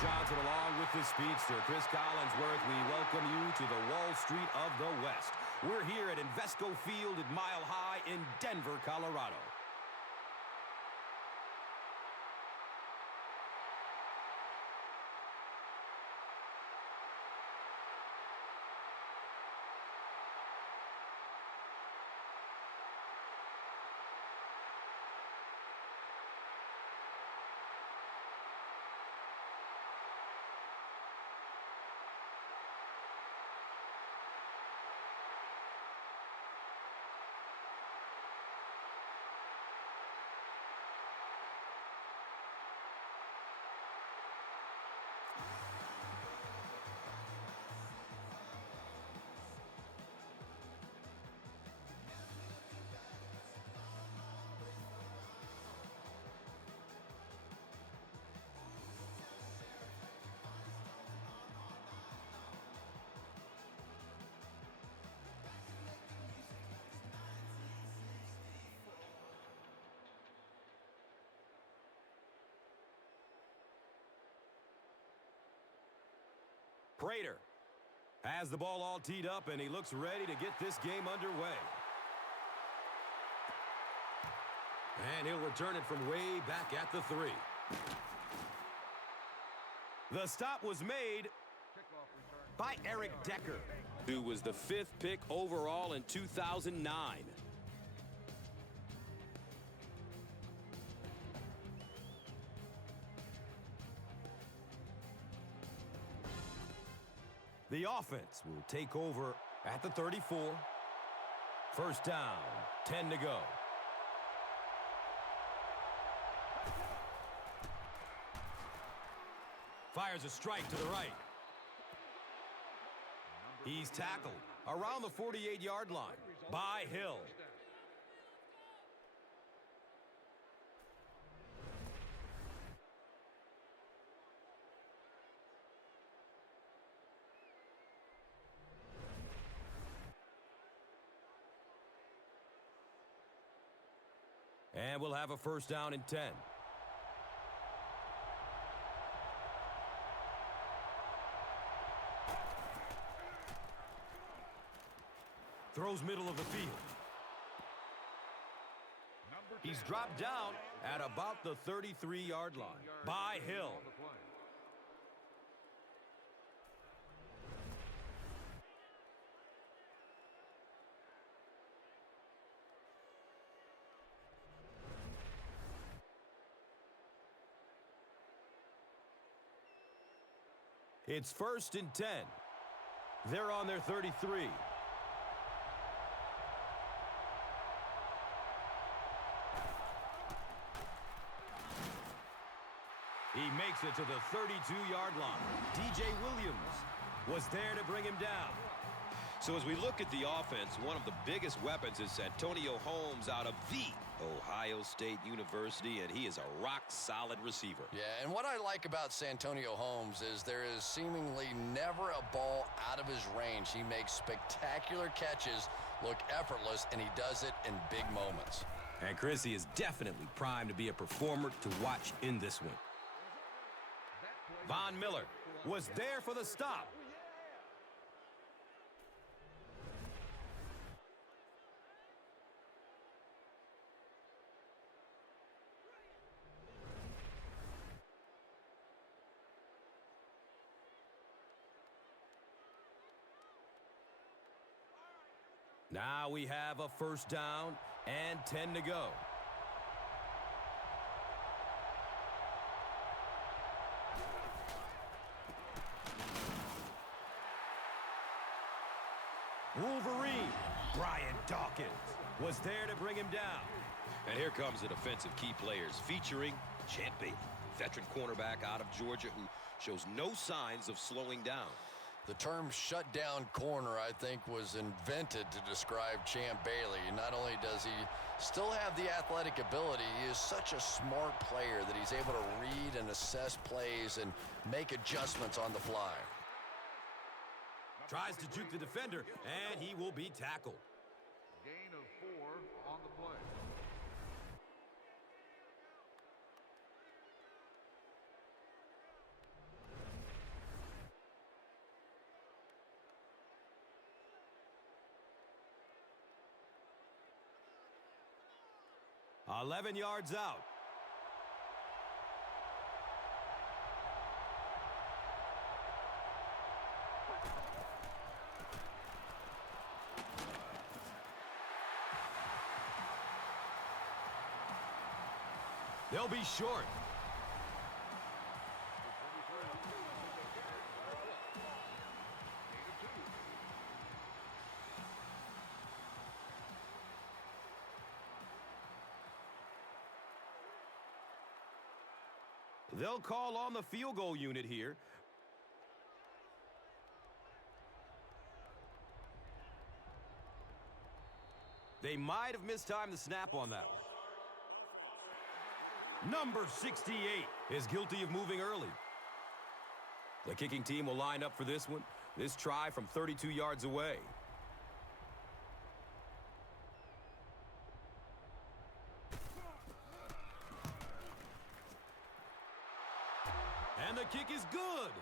Johnson along with the speedster, Chris Collinsworth. We welcome you to the Wall Street of the West. We're here at Invesco Field at Mile High in Denver, Colorado. Prater has the ball all teed up, and he looks ready to get this game underway. And he'll return it from way back at the 3. The stop was made by Eric Decker, who was the 5th pick overall in 2009. The offense will take over at the 34. First down, 10 to go. Fires a strike to the right. He's tackled around the 48-yard line by Hill. And we'll have a first down and 10. Throws middle of the field. He's dropped down at about the 33-yard line by Hill. It's first and 10. They're on their 33. He makes it to the 32-yard line. DJ Williams was there to bring him down. So as we look at the offense, one of the biggest weapons is Santonio Holmes out of the Ohio State University, and he is a rock-solid receiver. Yeah, and what I like about Santonio Holmes is there is seemingly never a ball out of his range. He makes spectacular catches look effortless, and he does it in big moments. And Chris, he is definitely primed to be a performer to watch in this one. Von Miller was there for the stop. Now we have a first down and 10 to go. Wolverine, Brian Dawkins, was there to bring him down. And here comes the defensive key players featuring Champ Bailey, veteran cornerback out of Georgia who shows no signs of slowing down. The term shutdown corner, I think, was invented to describe Champ Bailey. Not only does he still have the athletic ability, he is such a smart player that he's able to read and assess plays and make adjustments on the fly. Tries to juke the defender, and he will be tackled. Gain of 4 on the play. 11 yards out. They'll be short. They'll call on the field goal unit here. They might have mistimed the snap on that one. Number 68 is guilty of moving early. The kicking team will line up for this one. This try from 32 yards away. And the kick is good.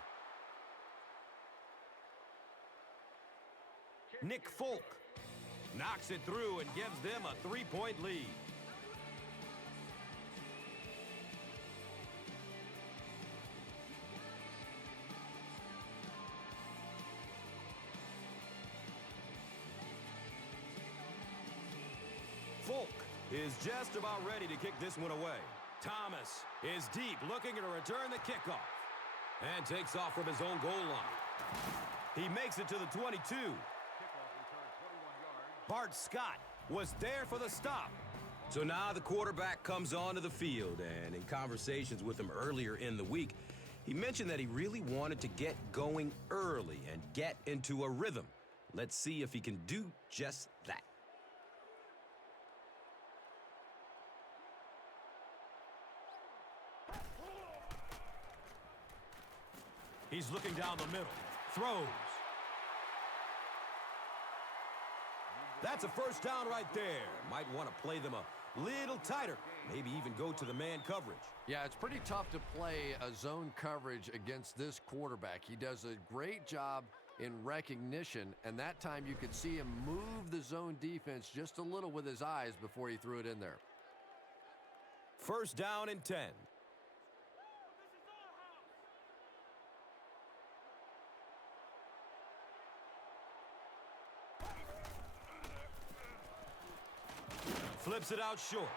Nick Folk knocks it through and gives them a 3-point lead. Folk is just about ready to kick this one away. Thomas is deep, looking to return the kickoff. And takes off from his own goal line. He makes it to the 22. Bart Scott was there for the stop. So now the quarterback comes onto the field, and in conversations with him earlier in the week, he mentioned that he really wanted to get going early and get into a rhythm. Let's see if he can do just that. He's looking down the middle. Throws. That's a first down right there. Might want to play them a little tighter. Maybe even go to the man coverage. Yeah, it's pretty tough to play a zone coverage against this quarterback. He does a great job in recognition, and that time you could see him move the zone defense just a little with his eyes before he threw it in there. First down and 10. Flips it out short.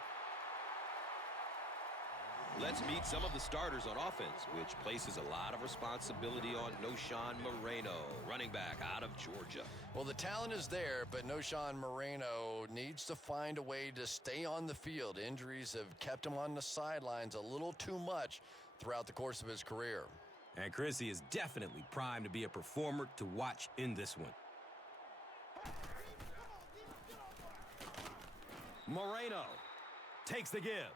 Let's meet some of the starters on offense, which places a lot of responsibility on Noshawn Moreno, running back out of Georgia. Well, the talent is there, but Noshawn Moreno needs to find a way to stay on the field. Injuries have kept him on the sidelines a little too much throughout the course of his career. And Chrissy is definitely primed to be a performer to watch in this one. Moreno takes the give.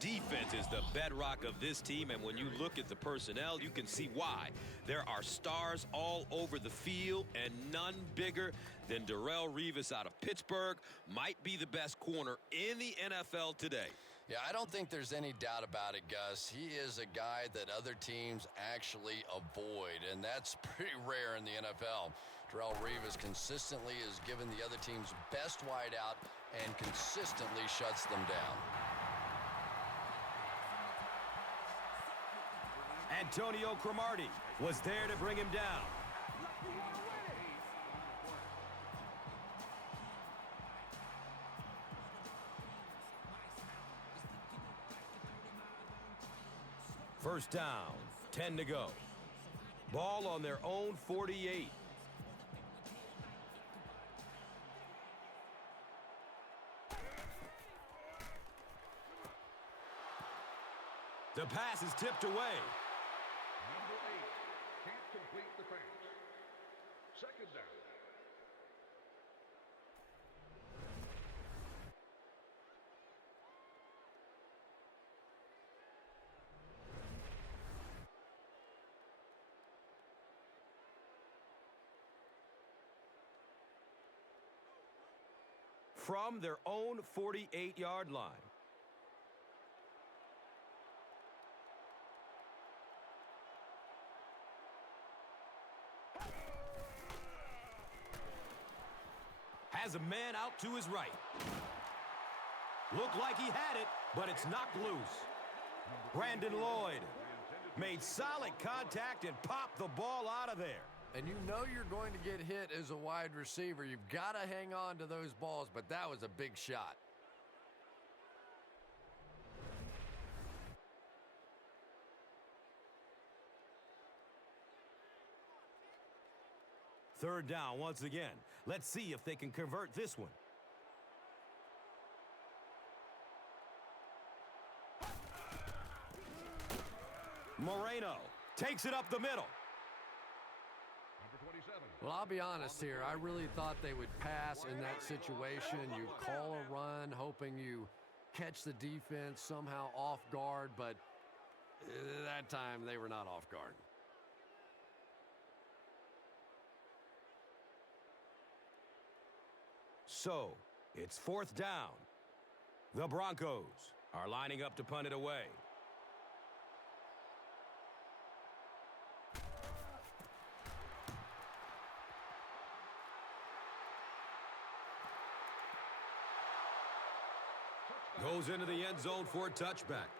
Defense is the bedrock of this team, and when you look at the personnel, you can see why. There are stars all over the field, and none bigger than Darrelle Revis out of Pittsburgh. Might be the best corner in the NFL today. Yeah, I don't think there's any doubt about it, Gus. He is a guy that other teams actually avoid, and that's pretty rare in the NFL. Darrelle Revis consistently is given the other team's best wideout and consistently shuts them down. Antonio Cromartie was there to bring him down. First down, 10 to go. Ball on their own 48. The pass is tipped away. Number 8 can't complete the pass. Second down. From their own 48-yard line. Has a man out to his right. Looked like he had it, but it's knocked loose. Brandon Lloyd made solid contact and popped the ball out of there. And you know you're going to get hit as a wide receiver. You've got to hang on to those balls, but that was a big shot. Third down once again. Let's see if they can convert this one. Moreno takes it up the middle. Number 27. Well, I'll be honest here. I really thought they would pass in that situation. You call a run, hoping you catch the defense somehow off guard, but that time they were not off guard. So, it's fourth down. The Broncos are lining up to punt it away. Goes into the end zone for a touchback.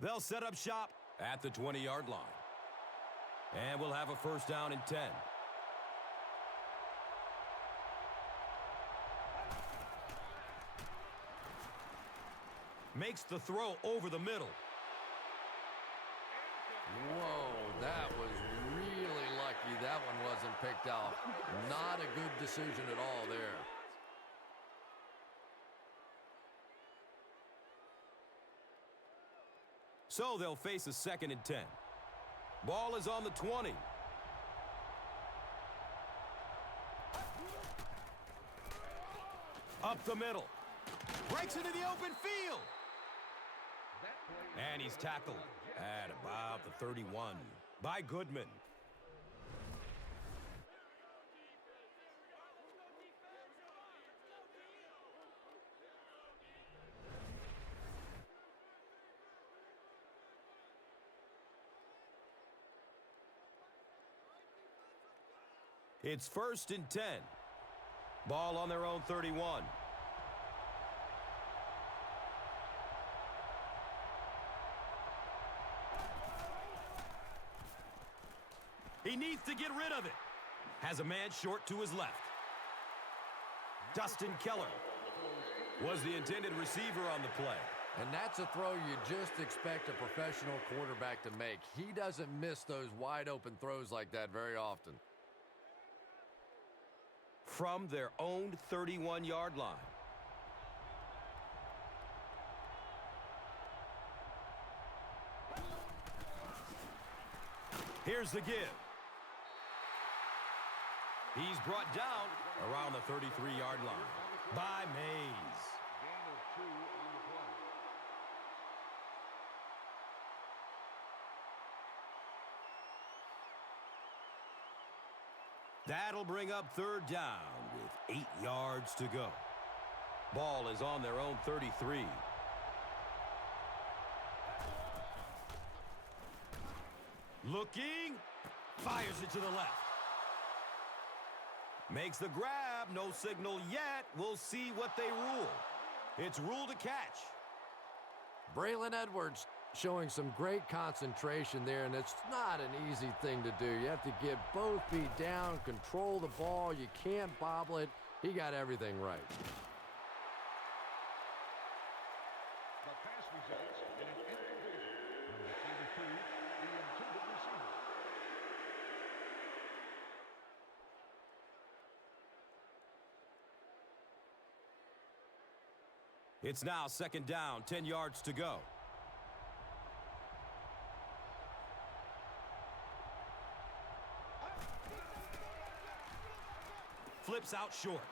They'll set up shop at the 20-yard line. And we'll have a first down and 10. Makes the throw over the middle. Whoa, that was really lucky that one wasn't picked out. Not a good decision at all there. So they'll face a second and 10. Ball is on the 20. Up the middle. Breaks into the open field. And he's tackled at about the 31 by Goodman. It's first and 10. Ball on their own 31. He needs to get rid of it. Has a man short to his left. Dustin Keller was the intended receiver on the play. And that's a throw you just expect a professional quarterback to make. He doesn't miss those wide open throws like that very often. From their own 31-yard line. Here's the give. He's brought down around the 33-yard line by Mays. Gain of 2 on the play. That'll bring up third down with 8 yards to go. Ball is on their own 33. Looking, fires it to the left. Makes the grab, no signal yet. We'll see what they rule. It's ruled a catch. Braylon Edwards showing some great concentration there, and it's not an easy thing to do. You have to get both feet down, control the ball. You can't bobble it. He got everything right. The pass results in an incompletion. Number 32, the intended receiver. It's now second down, 10 yards to go. Flips out short.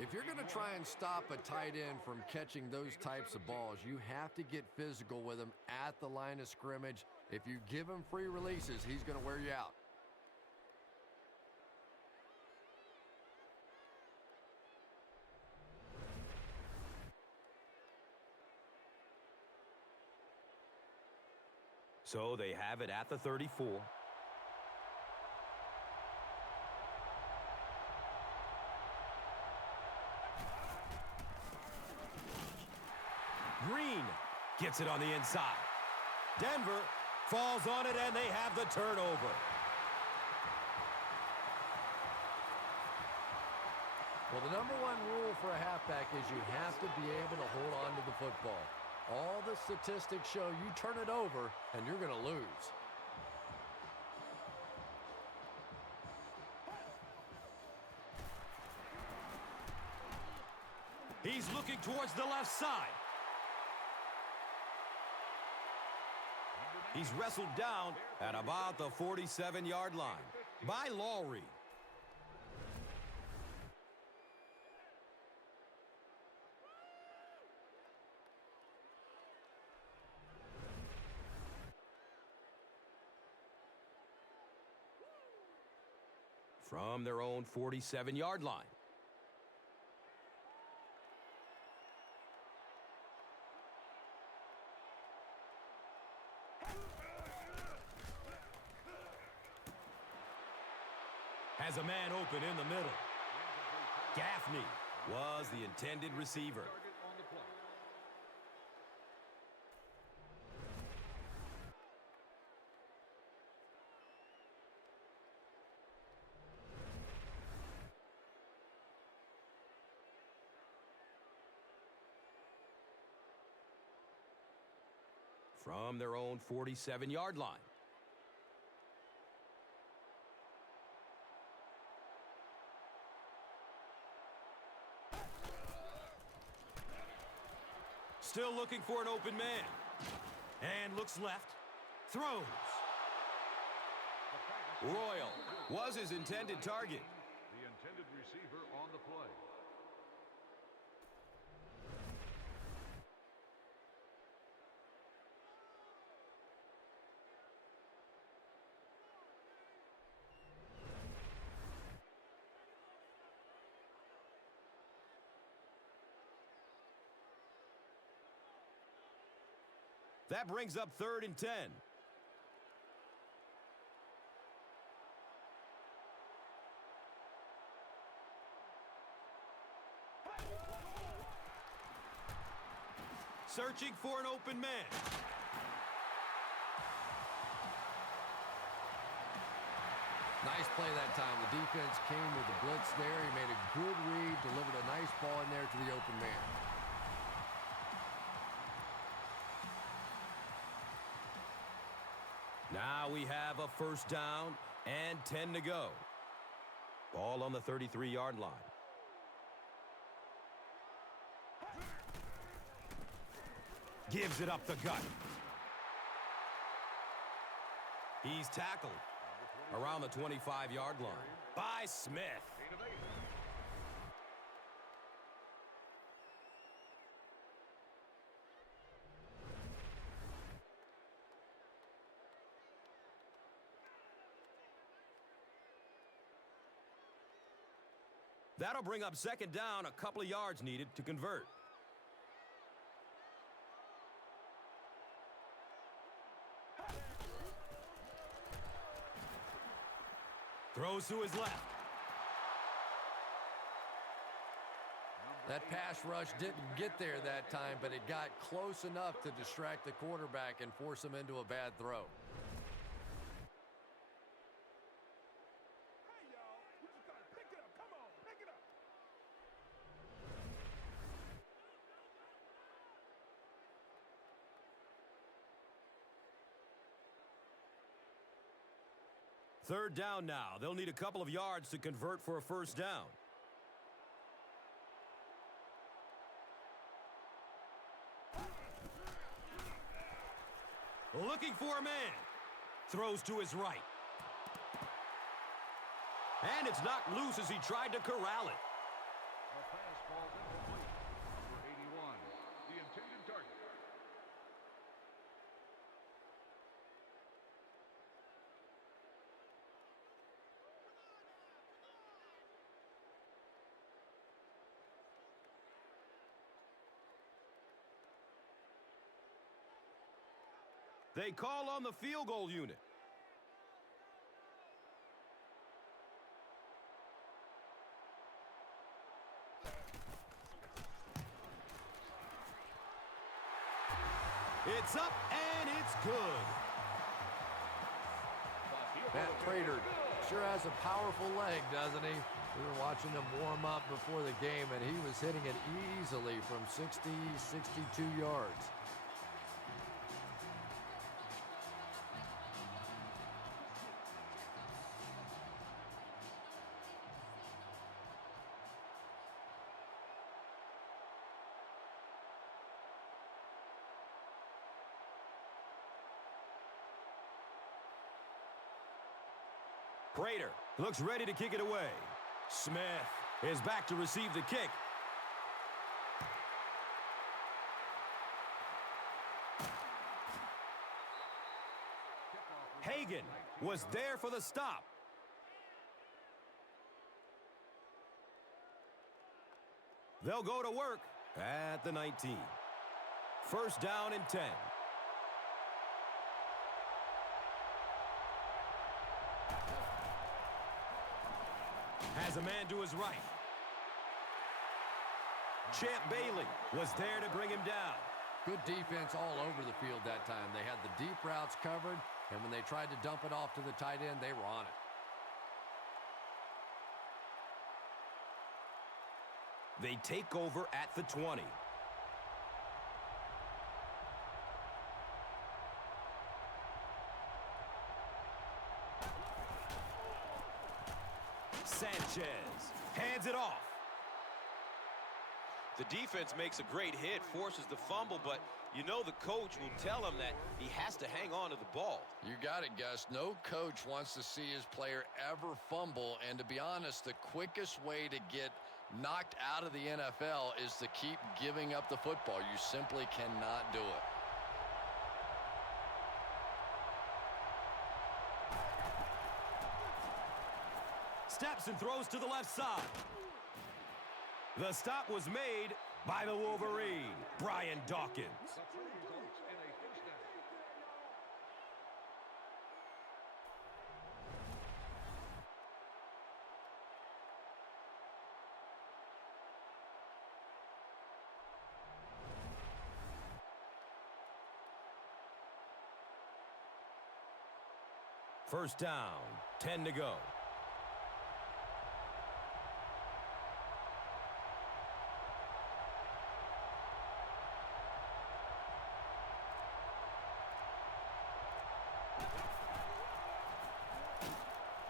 If you're going to try and stop a tight end from catching those types of balls, you have to get physical with him at the line of scrimmage. If you give him free releases, he's going to wear you out. So they have it at the 34. Gets it on the inside. Denver falls on it, and they have the turnover. Well, the number one rule for a halfback is you have to be able to hold on to the football. All the statistics show you turn it over, and you're going to lose. He's looking towards the left side. He's wrestled down at about the 47-yard line by Lowry. From their own 47-yard line. Has a man open in the middle. Gaffney was the intended receiver. From their own 47-yard line. Still looking for an open man. And looks left. Throws. Royal was his intended target. The intended receiver on the play. That brings up 3rd and 10. Searching for an open man. Nice play that time. The defense came with the blitz there. He made a good read, delivered a nice ball in there to the open man. Now we have a 1st down and 10 to go. Ball on the 33-yard line. Gives it up the gut. He's tackled around the 25-yard line by Smith. That'll bring up 2nd down, a couple of yards needed to convert. Throws to his left. That pass rush didn't get there that time, but it got close enough to distract the quarterback and force him into a bad throw. Third down now. They'll need a couple of yards to convert for a 1st down. Looking for a man. Throws to his right. And it's knocked loose as he tried to corral it. The pass falls incomplete. Number 81, the intended target. They call on the field goal unit. It's up, and it's good. Matt Prater sure has a powerful leg, doesn't he? We were watching him warm up before the game, and he was hitting it easily from 60, 62 yards. Prater looks ready to kick it away. Smith is back to receive the kick. Hagan was there for the stop. They'll go to work at the 19. First down and 10. Has a man to his right. Champ Bailey was there to bring him down. Good defense all over the field that time. They had the deep routes covered, and when they tried to dump it off to the tight end, they were on it. They take over at the 20. Sanchez hands it off. The defense makes a great hit, forces the fumble, but you know the coach will tell him that he has to hang on to the ball. You got it, Gus. No coach wants to see his player ever fumble, and to be honest, the quickest way to get knocked out of the NFL is to keep giving up the football. You simply cannot do it. Steps and throws to the left side. The stop was made by the Wolverine, Brian Dawkins. The play results in a first down. First down, 10 to go.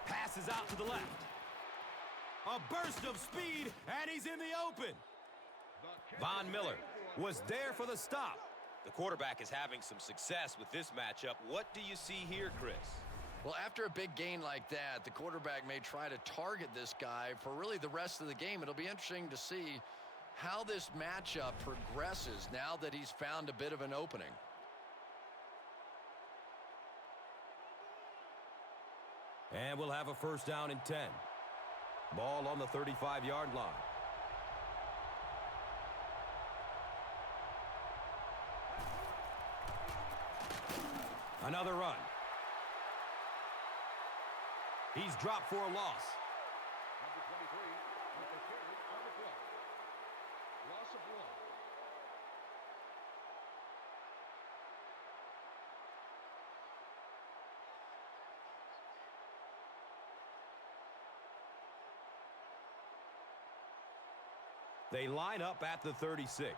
Passes out to the left. A burst of speed, and he's in the open. Von Miller was there for the stop. The quarterback is having some success with this matchup. What do you see here, Chris? Well, after a big gain like that, the quarterback may try to target this guy for really the rest of the game. It'll be interesting to see how this matchup progresses now that he's found a bit of an opening. And we'll have a first down and 10. Ball on the 35-yard line. Another run. He's dropped for a loss. Number 23 with the carry on the play. Loss of 1. They line up at the 36.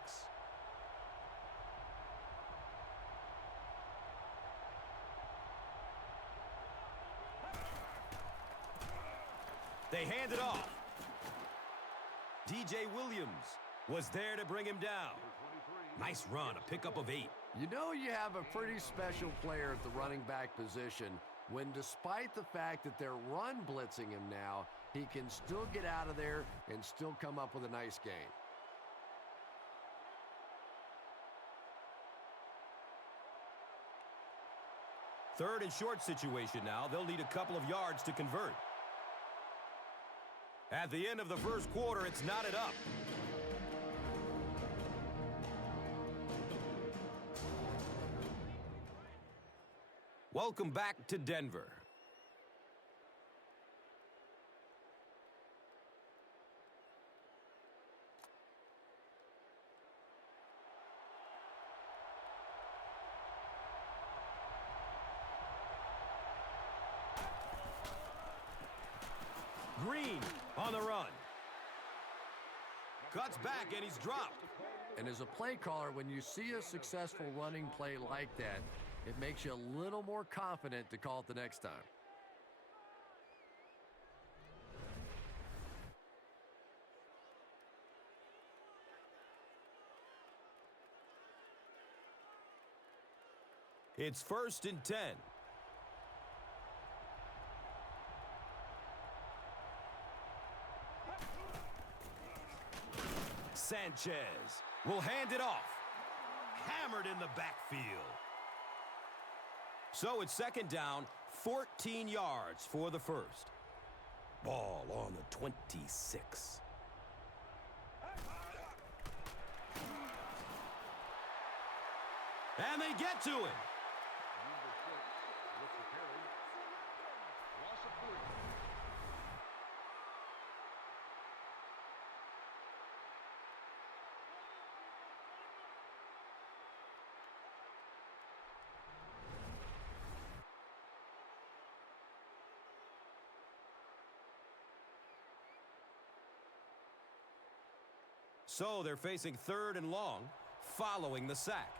They hand it off. DJ Williams was there to bring him down. Nice run, a pickup of 8. You know you have a pretty special player at the running back position when, despite the fact that they're run blitzing him now, he can still get out of there and still come up with a nice gain. Third and short situation now. They'll need a couple of yards to convert. At the end of the first quarter, it's knotted up. Welcome back to Denver. Green on the run. Cuts back, and he's dropped. And as a play caller, when you see a successful running play like that, it makes you a little more confident to call it the next time. It's 1st and 10. Sanchez will hand it off. Hammered in the backfield. So it's 2nd down, 14 yards for the first. Ball on the 26. And they get to him. Number 6 with the carry. Loss of 3. So they're facing 3rd and long following the sack.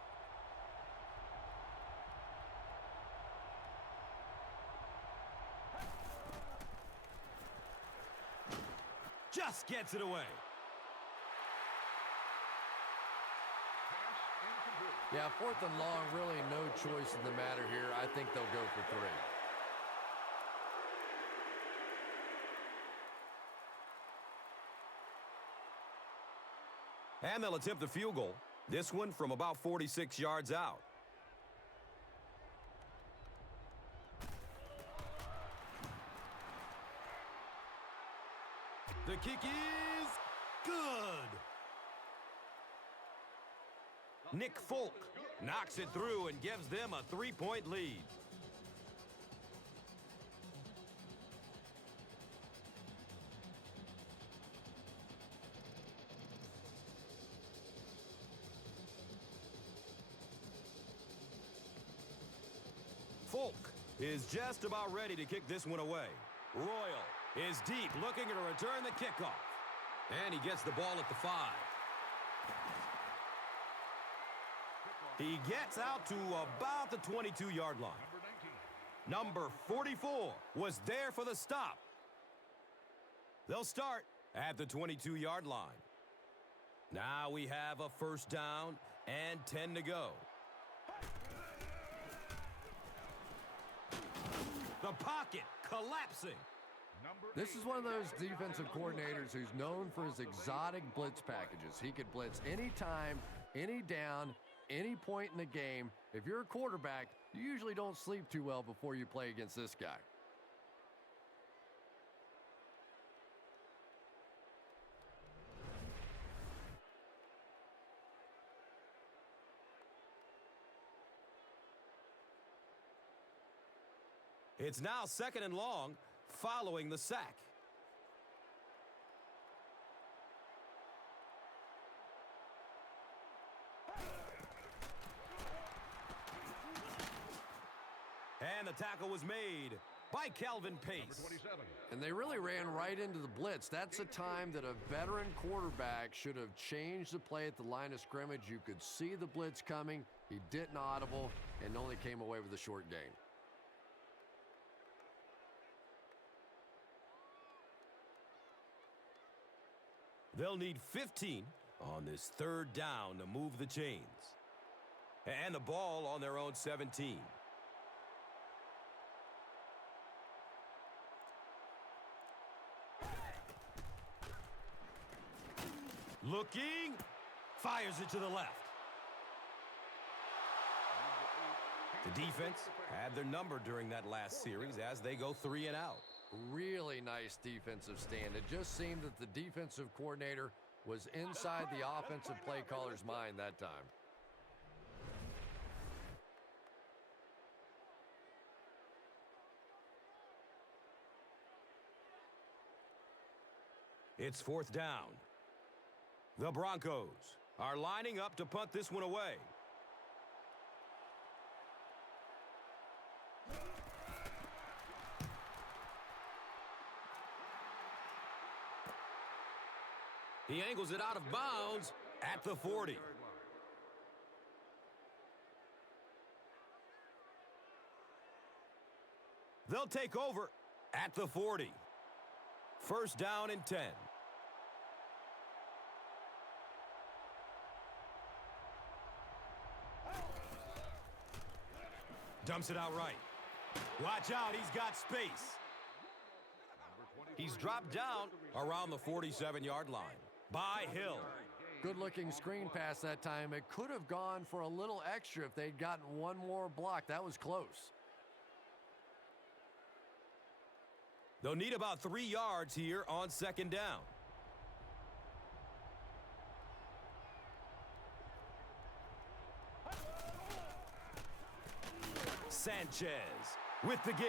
Just gets it away. Pass incomplete. Yeah, 4th and long, really no choice in the matter here. I think they'll go for 3. And they'll attempt the field goal. This one from about 46 yards out. The kick is good. Nick Folk knocks it through and gives them a 3-point lead. Folk is just about ready to kick this one away. Royal is deep, looking to return the kickoff. And he gets the ball at the 5. He gets out to about the 22-yard line. Number 19. Number 44 was there for the stop. They'll start at the 22-yard line. Now we have a 1st down and 10 to go. The pocket collapsing. Number This 8. is one of those defensive coordinators who's known for his exotic blitz packages. He could blitz any time, any down, any point in the game. If you're a quarterback, you usually don't sleep too well before you play against this guy. It's now 2nd and long following the sack. And the tackle was made by Calvin Number Pace. 27. And they really ran right into the blitz. That's a time that a veteran quarterback should have changed the play at the line of scrimmage. You could see the blitz coming. He didn't audible and only came away with a short gain. They'll need 15 on this 3rd down to move the chains. And the ball on their own 17. Looking, fires it to the left. The defense had their number during that last series as they go 3 and out. Really nice defensive stand. It just seemed that the defensive coordinator was inside the offensive play caller's mind that time. It's 4th down. The Broncos are lining up to punt this one away. He angles it out of bounds at the 40. They'll take over at the 40. First down and 10. Dumps it out right. Watch out, he's got space. He's dropped down around the 47-yard line. By Hill. Good-looking screen pass that time. It could have gone for a little extra if they'd gotten one more block. That was close. They'll need about 3 yards here on second down. Sanchez with the give.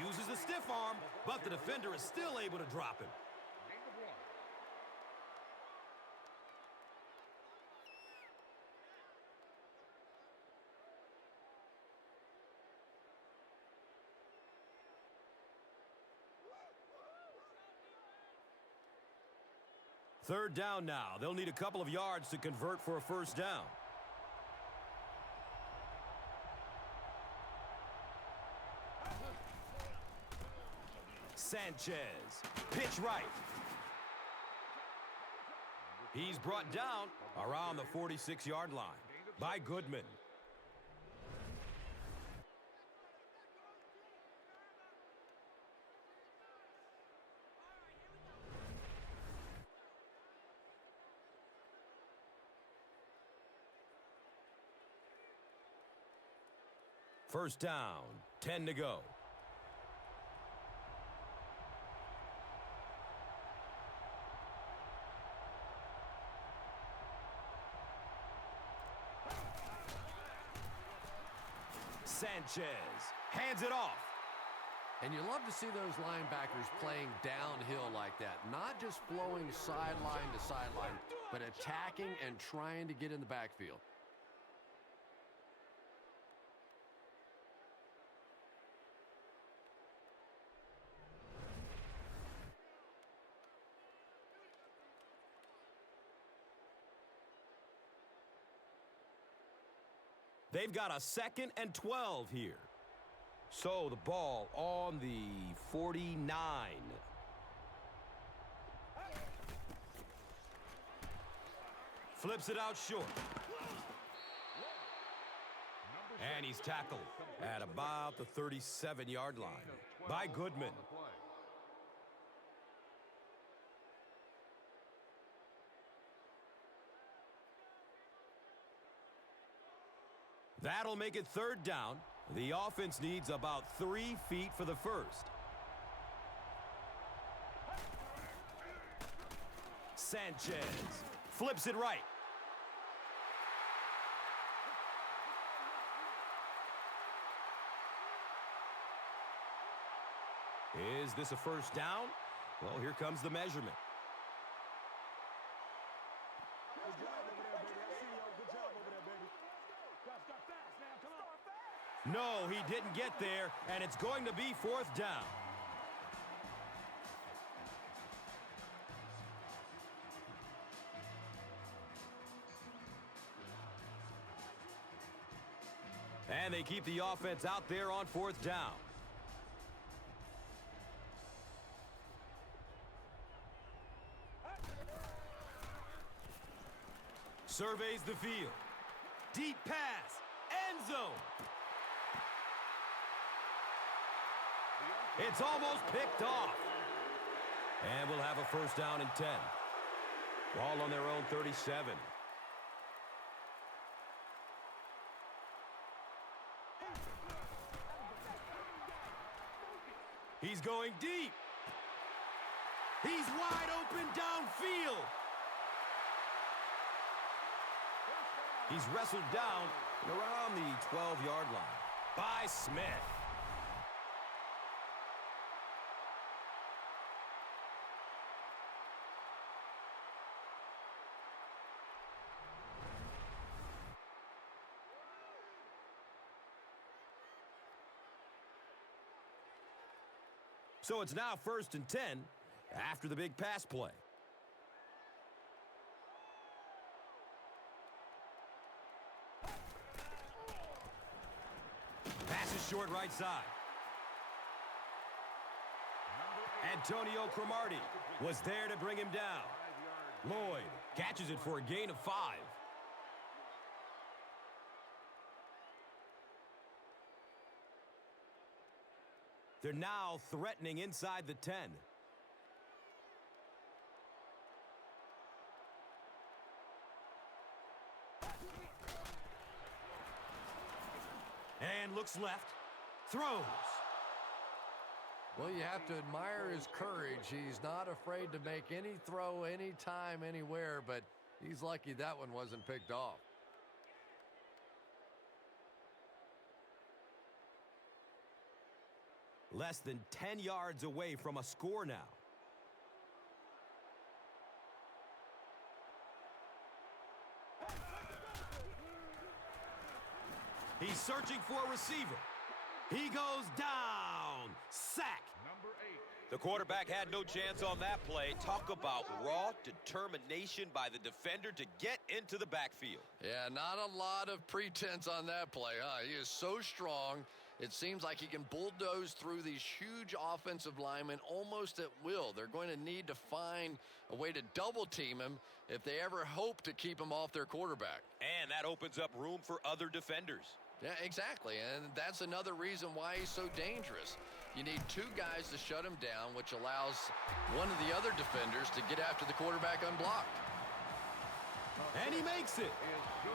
Uses a stiff arm, but the defender is still able to drop him. Third down now. They'll need a couple of yards to convert for a first down. Sanchez. Pitch right. He's brought down around the 46-yard line by Goodman. First down, 10 to go. Sanchez hands it off. And you love to see those linebackers playing downhill like that. Not just flowing sideline to sideline, but attacking and trying to get in the backfield. They've got a 2nd and 12 here. So the ball on the 49. Flips it out short. And he's tackled at about the 37-yard line by Goodman. That'll make it third down. The offense needs about 3 feet for the first. Sanchez flips it right. Is this a first down? Well, here comes the measurement. No, he didn't get there, and it's going to be fourth down. And they keep the offense out there on fourth down. Surveys the field. Deep pass. End zone. It's almost picked off. And we'll have a first down and 10. Ball on their own 37. He's going deep. He's wide open downfield. He's wrestled down around the 12-yard line by Smith. So it's now 1st and 10 after the big pass play. short right side. Antonio Cromartie was there to bring him down. Lloyd catches it for a gain of 5. They're now threatening inside the 10. And looks left. Throws. Well, you have to admire his courage. He's not afraid to make any throw, anytime, anywhere, but he's lucky that one wasn't picked off. Less than 10 yards away from a score now. He's searching for a receiver. He goes down. Sack. Number 8. The quarterback had no chance on that play. Talk about raw determination by the defender to get into the backfield. Yeah, not a lot of pretense on that play, huh? He is so strong. It seems like he can bulldoze through these huge offensive linemen almost at will. They're going to need to find a way to double team him if they ever hope to keep him off their quarterback. And that opens up room for other defenders. Yeah, exactly, and that's another reason why he's so dangerous. You need 2 guys to shut him down, which allows one of the other defenders to get after the quarterback unblocked. And he makes it. Is good.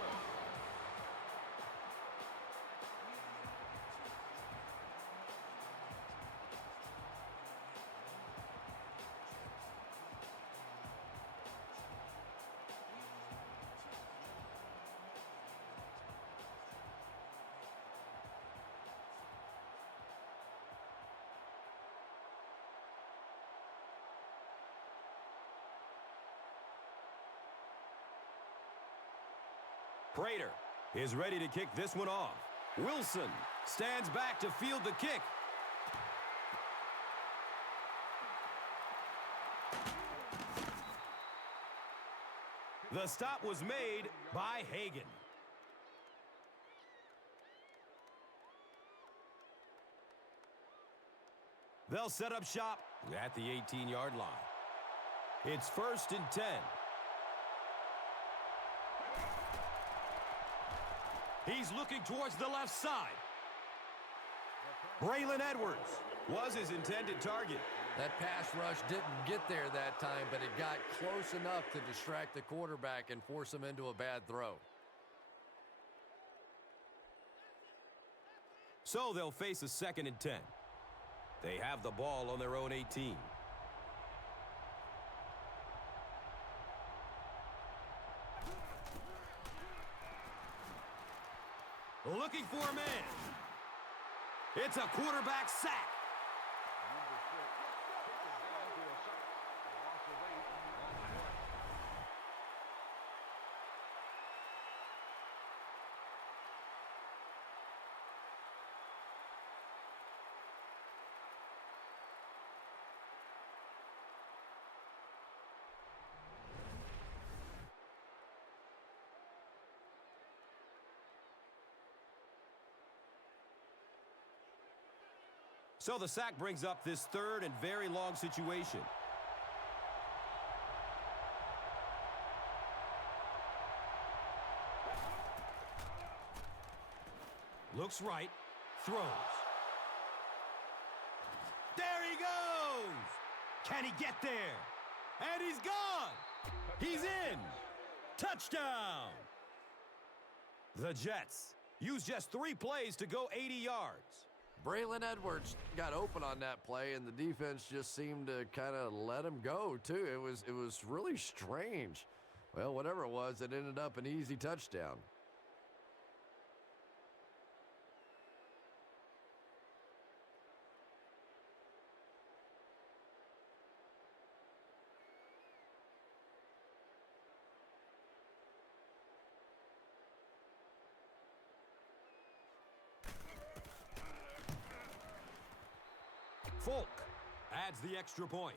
Prater is ready to kick this one off. Wilson stands back to field the kick. The stop was made by Hagan. They'll set up shop at the 18-yard line. It's 1st and 10. He's looking towards the left side. Braylon Edwards was his intended target. That pass rush didn't get there that time, but it got close enough to distract the quarterback and force him into a bad throw. So they'll face a 2nd and 10. They have the ball on their own 18. Looking for a man. It's a quarterback sack. Number 6. Taken down to a sack. Loss of 8 on the play. So the sack brings up this 3rd and very long situation. Looks right, throws. There he goes! Can he get there? And he's gone! He's in! Touchdown! The Jets use just 3 plays to go 80 yards. Braylon Edwards got open on that play, and the defense just seemed to kind of let him go, too. It was really strange. Well, whatever it was, it ended up an easy touchdown. Folk adds the extra point.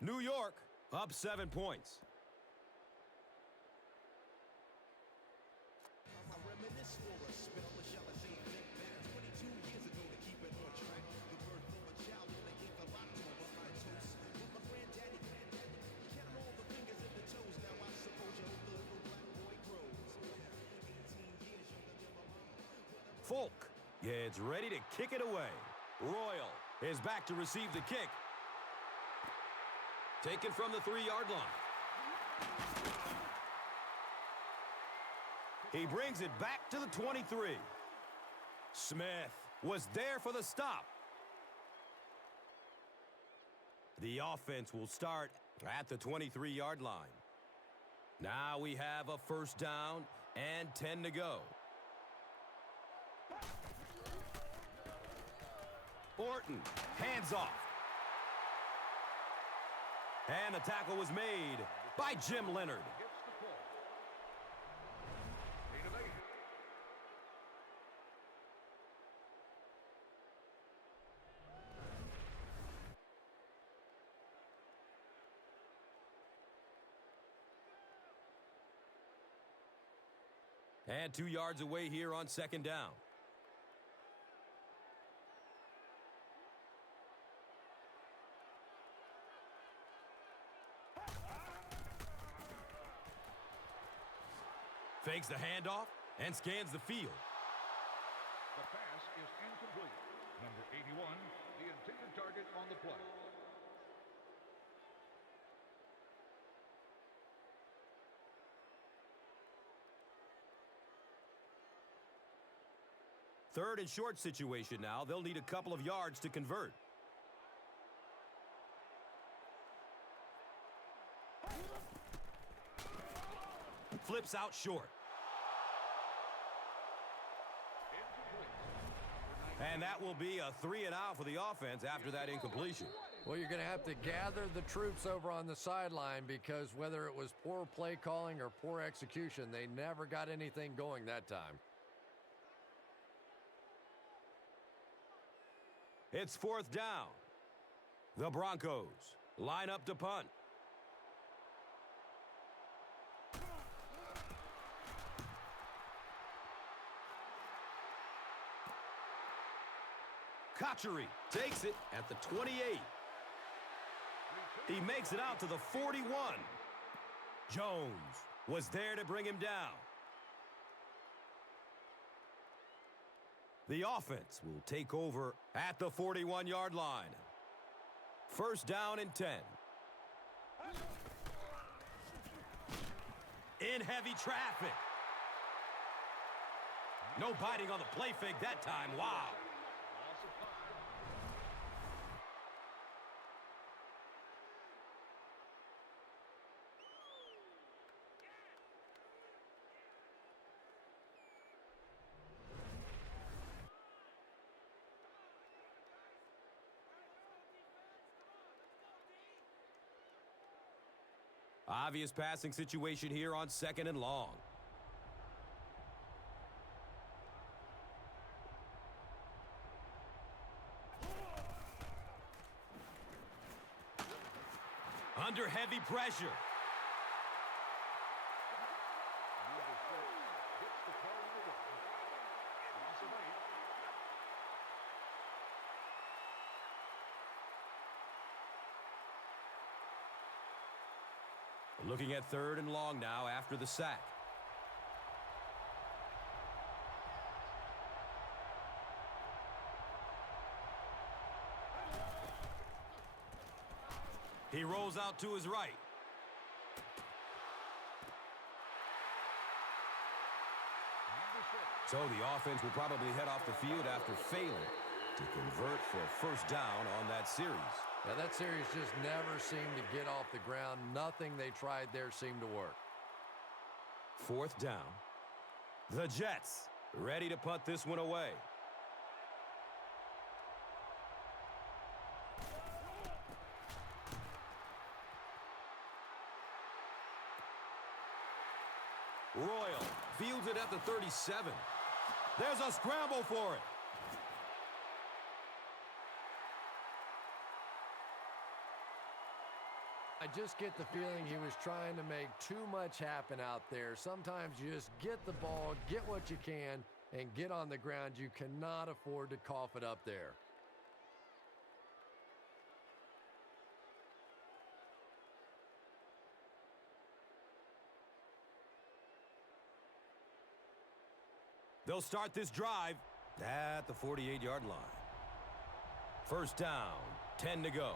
New York up 7 points. I reminisce for a spell. Gets ready to kick it away. Royal is back to receive the kick. Taken from the 3-yard line. He brings it back to the 23. Smith was there for the stop. The offense will start at the 23-yard line. Now we have a first down and 10 to go. Orton, hands off. And the tackle was made by Jim Leonard. Gets the call. Gain of 8. And 2 yards away here on second down. Fakes the handoff and scans the field. The pass is incomplete. Number 81, the intended target on the play. Third and short situation now. They'll need a couple of yards to convert. Flips out short. And that will be a 3 and out for the offense after that incompletion. Well, you're going to have to gather the troops over on the sideline because whether it was poor play calling or poor execution, they never got anything going that time. It's fourth down. The Broncos line up to punt. Kachuri takes it at the 28. He makes it out to the 41. Jones was there to bring him down. The offense will take over at the 41-yard line. First down and 10. In heavy traffic. No biting on the play fake that time. Wow. Obvious passing situation here on second and long. Under heavy pressure. Number 6 gets the call on the run. Loss of 8. Looking at third and long now after the sack. He rolls out to his right. So the offense will probably head off the field after failing to convert for a first down on that series. Now, that series just never seemed to get off the ground. Nothing they tried there seemed to work. Fourth down. The Jets ready to punt this one away. Royal fields it at the 37. There's a scramble for it. I just get the feeling he was trying to make too much happen out there. Sometimes you just get the ball, get what you can, and get on the ground. You cannot afford to cough it up there. They'll start this drive At the 48-yard line. First down, 10 to go.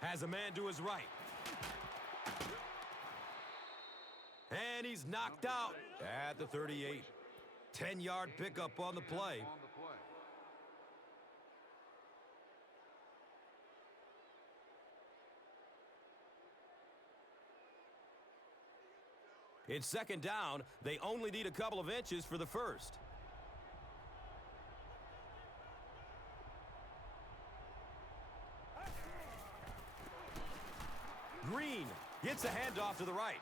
Has a man to his right. And he's knocked out at the 38. 10-yard pickup on the play. It's second down. They only need a couple of inches for the first. Green gets a handoff to the right.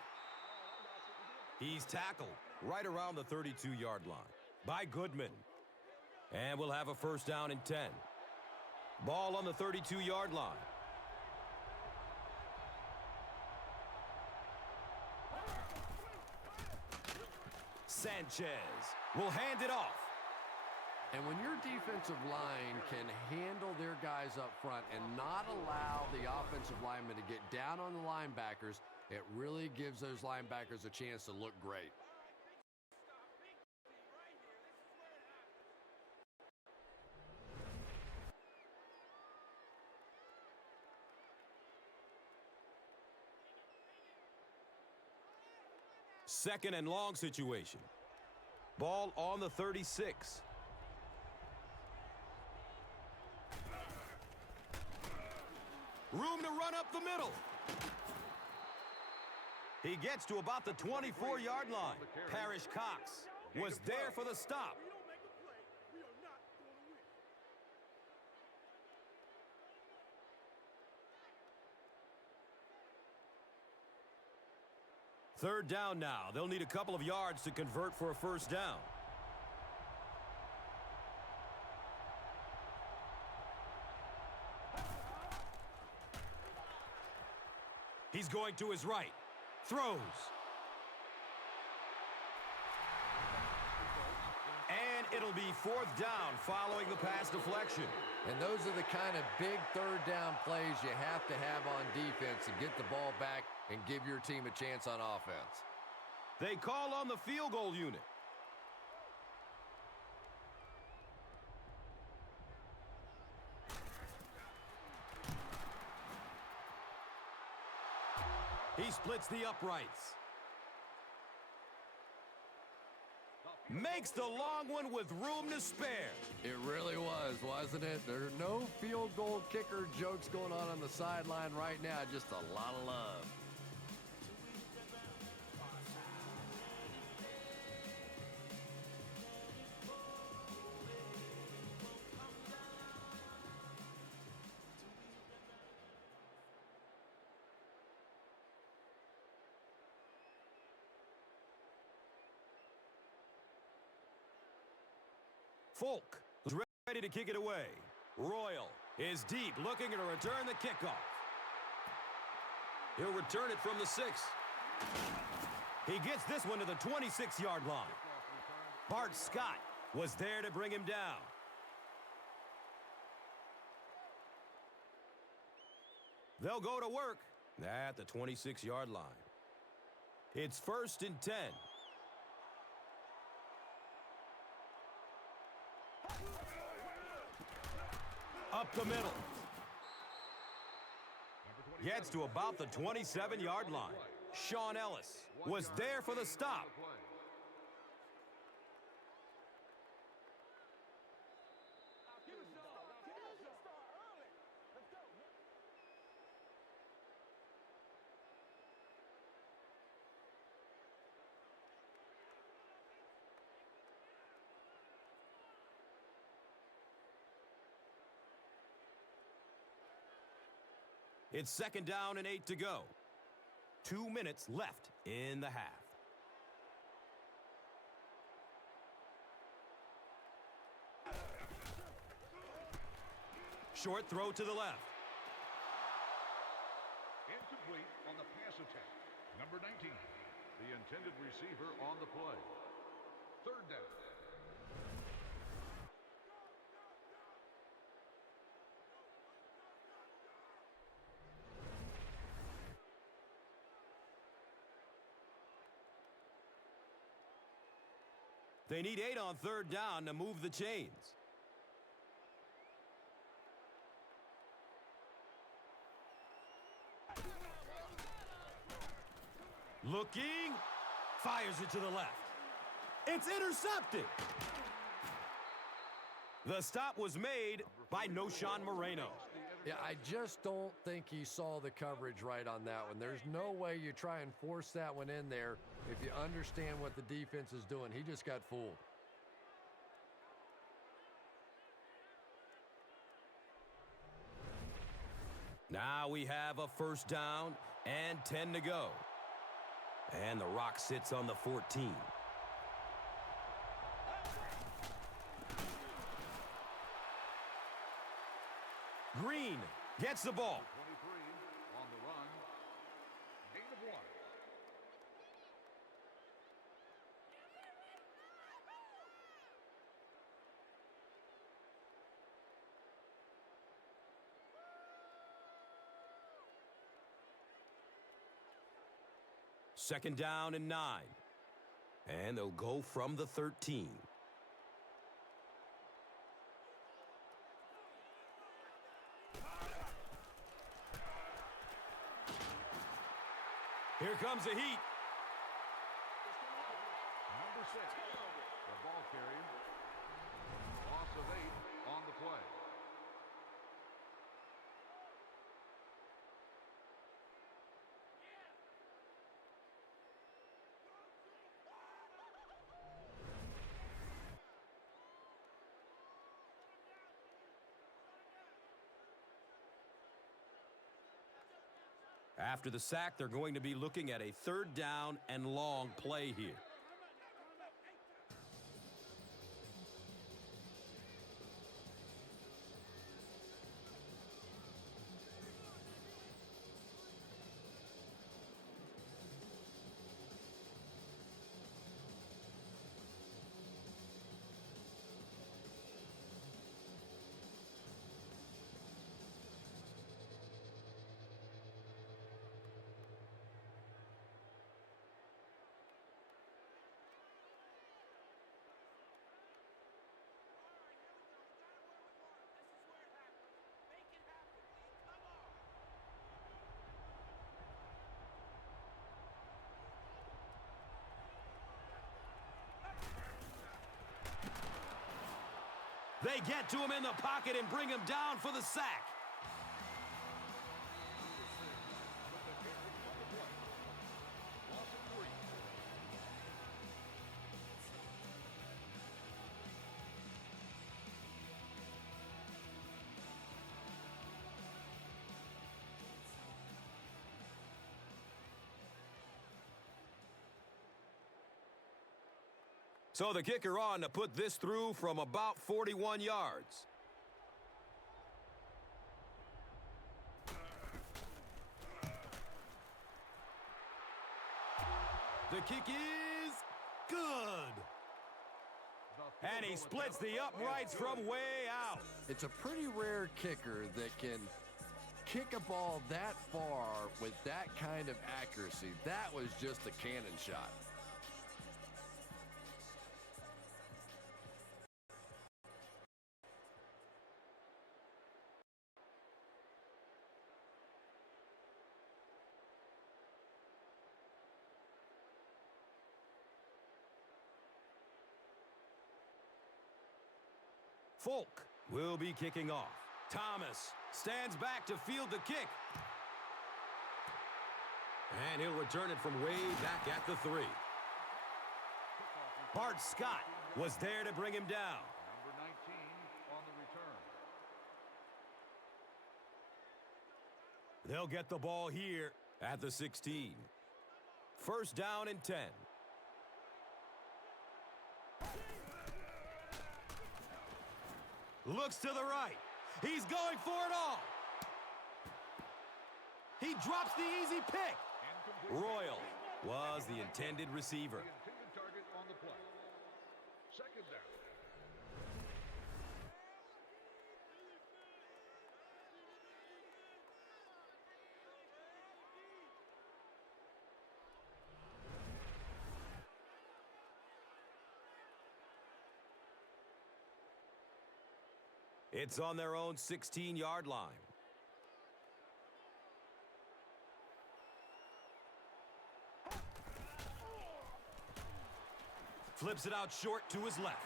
He's tackled right around the 32-yard line by Goodman. And we'll have a first down and 10. Ball on the 32-yard line. Sanchez will hand it off. And when your defensive line can handle their guys up front and not allow the offensive linemen to get down on the linebackers, it really gives those linebackers a chance to look great. Second and long situation. Ball on the 36. Room to run up the middle. He gets to about the 24-yard line. Parrish Cox was there for the stop. Third down now. They'll need a couple of yards to convert for a first down. He's going to his right. Throws. And it'll be fourth down following the pass deflection. And those are the kind of big third down plays you have to have on defense to get the ball back and give your team a chance on offense. They call on the field goal unit. He splits the uprights. Makes the long one with room to spare. It really was, wasn't it? There are no field goal kicker jokes going on the sideline right now. Just a lot of love. Folk is ready to kick it away. Royal is deep, looking to return the kickoff. He'll return it from the 6. He gets this one to the 26-yard line. Bart Scott was there to bring him down. They'll go to work at the 26-yard line. It's first and 10. Up the middle. Gets to about the 27-yard line. Sean Ellis was there for the stop. It's second down and 8 to go. 2 minutes left in the half. Short throw to the left. Incomplete on the pass attack. Number 19, the intended receiver on the play. Third down. They need 8 on third down to move the chains. Looking, fires it to the left. It's intercepted. The stop was made by Noshawn Moreno. Yeah, I just don't think he saw the coverage right on that one. There's no way you try and force that one in there if you understand what the defense is doing. He just got fooled. Now we have a first down and 10 to go. And the rock sits on the 14. Green gets the ball. 23 on the run. Gain of 1. Second down and 9. And they'll go from the 13. Here comes the heat. Number 6, the ball carrier. Loss of 8 on the play. After the sack, they're going to be looking at a third down and long play here. They get to him in the pocket and bring him down for the sack. So the kicker on to put this through from about 41 yards. The kick is good. And he splits the uprights from way out. It's a pretty rare kicker that can kick a ball that far with that kind of accuracy. That was just a cannon shot. Folk will be kicking off. Thomas stands back to field the kick. And he'll return it from way back at the 3. Bart Scott was there to bring him down. Number 19 on the return. They'll get the ball here at the 16. First down and 10. Looks to the right. He's going for it all. He drops the easy pick. Royal was the intended receiver. The intended target on the play. Second down. It's on their own 16-yard line. Flips it out short to his left.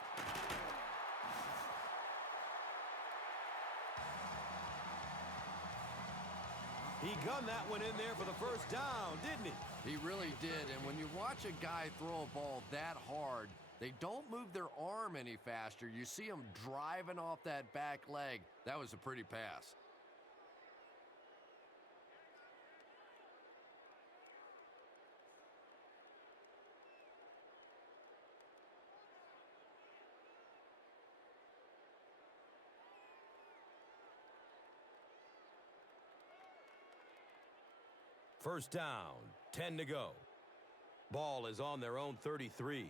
He gunned that one in there for the first down, didn't he? He really did, and when you watch a guy throw a ball that hard, they don't move their arm any faster. You see him driving off that back leg. That was a pretty pass. First down, 10 to go. Ball is on their own 33.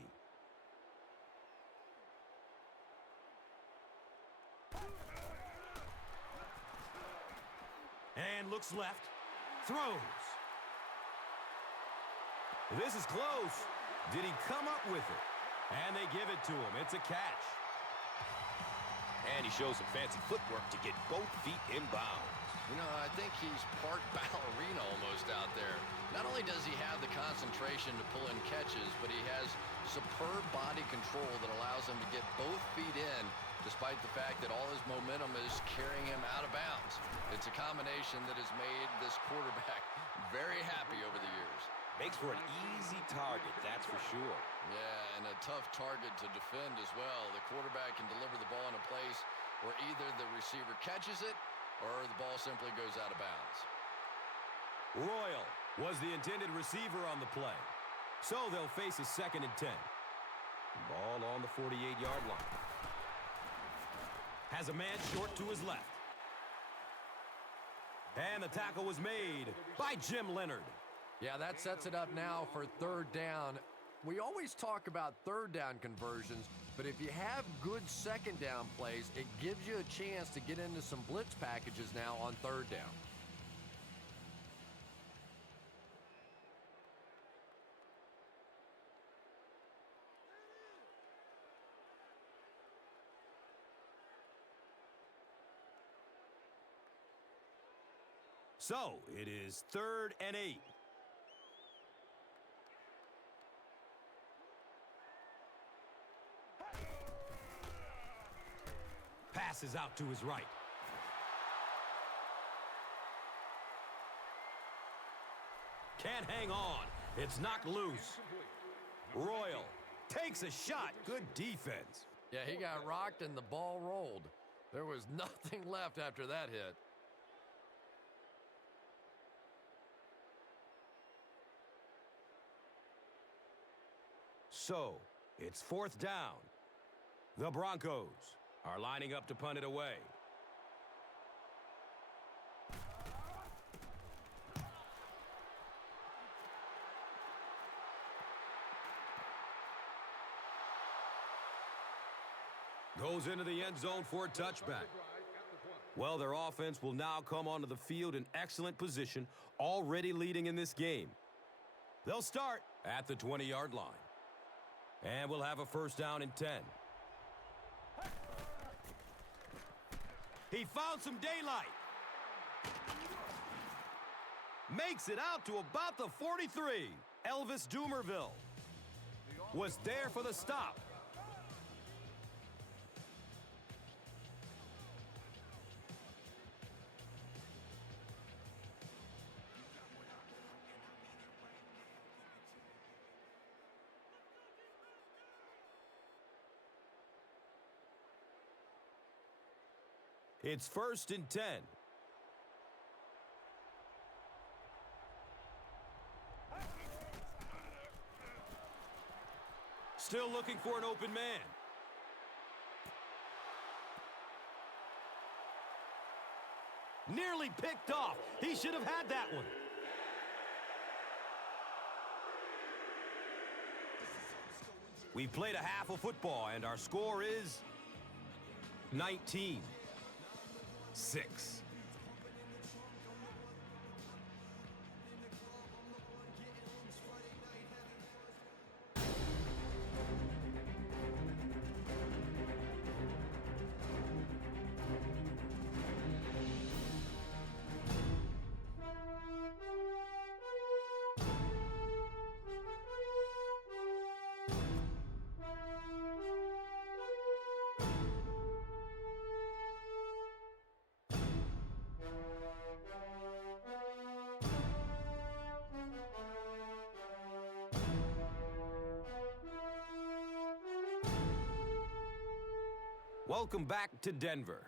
And looks left. Throws. This is close. Did he come up with it? And they give it to him. It's a catch. And he shows some fancy footwork to get both feet in bounds. You know, I think he's part ballerina almost out there. Not only does he have the concentration to pull in catches, but he has superb body control that allows him to get both feet in, despite the fact that all his momentum is carrying him out of bounds. It's a combination that has made this quarterback very happy over the years. Makes for an easy target, that's for sure. Yeah, and a tough target to defend as well. The quarterback can deliver the ball in a place where either the receiver catches it or the ball simply goes out of bounds. Royal was the intended receiver on the play. So they'll face a 2nd and 10. Ball on the 48-yard line. Has a man short to his left. And the tackle was made by Jim Leonard. Yeah, that sets it up now for 3rd down. We always talk about 3rd down conversions, but if you have good 2nd down plays, it gives you a chance to get into some blitz packages now on 3rd down. So it is 3rd and 8. Passes out to his right. Can't hang on. It's knocked loose. Royal takes a shot. Good defense. Yeah, he got rocked and the ball rolled. There was nothing left after that hit. So it's 4th down. The Broncos are lining up to punt it away. Goes into the end zone for a touchback. Well, their offense will now come onto the field in excellent position, already leading in this game. They'll start at the 20-yard line. And we'll have a 1st down and 10. He found some daylight. Makes it out to about the 43. Elvis Doomerville was there for the stop. It's 1st and 10. Still looking for an open man. Nearly picked off. He should have had that one. We've played a half of football, and our score is 19-6. Welcome back to Denver.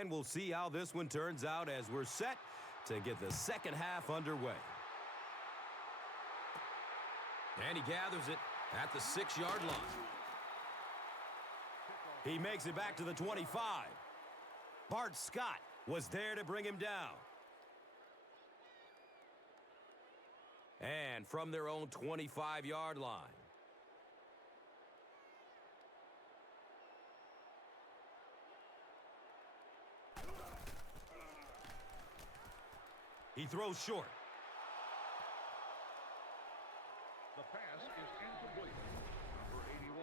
And we'll see how this one turns out as we're set to get the second half underway. And he gathers it at the 6-yard line. He makes it back to the 25. Bart Scott was there to bring him down. And from their own 25-yard line. He throws short. The pass is incomplete. Number 81,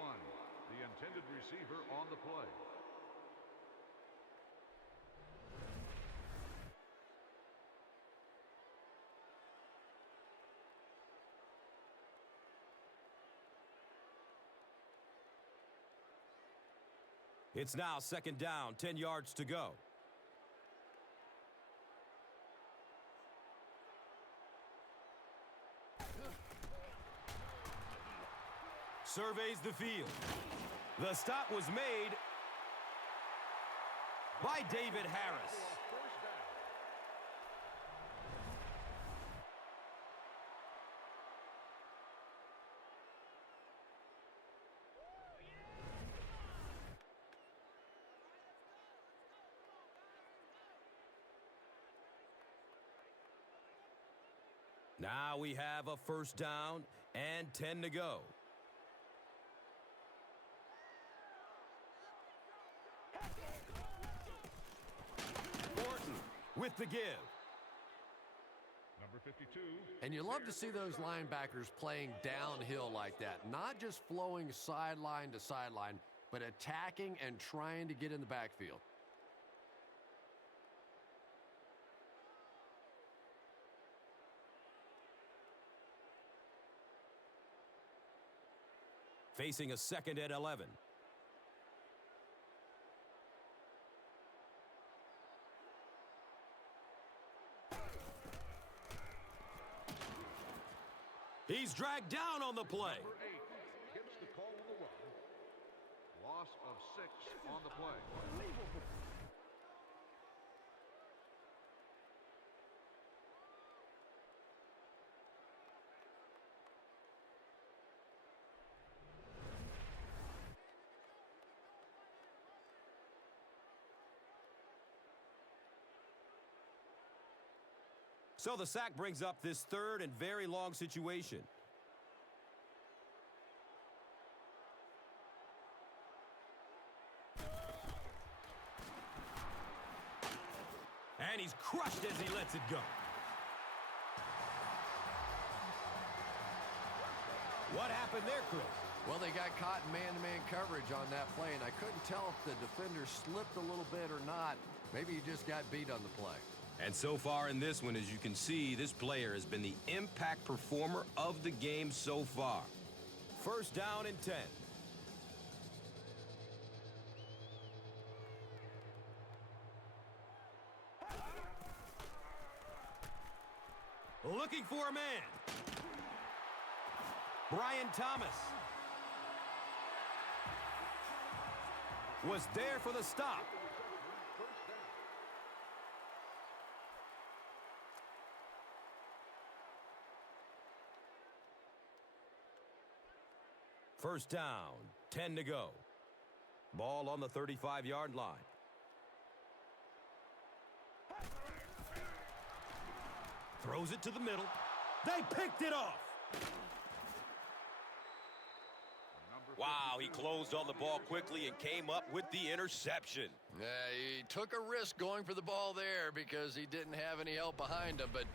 the intended receiver on the play. It's now second down, 10 yards to go. Surveys the field. The stop was made by David Harris. Now we have a first down and 10 to go. With the give. Number 52. And you love to see those linebackers playing downhill like that. Not just flowing sideline to sideline, but attacking and trying to get in the backfield. Facing a second and 11. He's dragged down on the play. Number 8 gets the call on the run. Loss of 6 on the play. So the sack brings up this third and very long situation. And he's crushed as he lets it go. What happened there, Chris? Well, they got caught in man-to-man coverage on that play, and I couldn't tell if the defender slipped a little bit or not. Maybe he just got beat on the play. And so far in this one, as you can see, this player has been the impact performer of the game so far. First down and 10. Looking for a man. Brian Thomas was there for the stop. First down, 10 to go. Ball on the 35-yard line. Throws it to the middle. They picked it off. Wow, he closed on the ball quickly and came up with the interception. Yeah, he took a risk going for the ball there because he didn't have any help behind him, but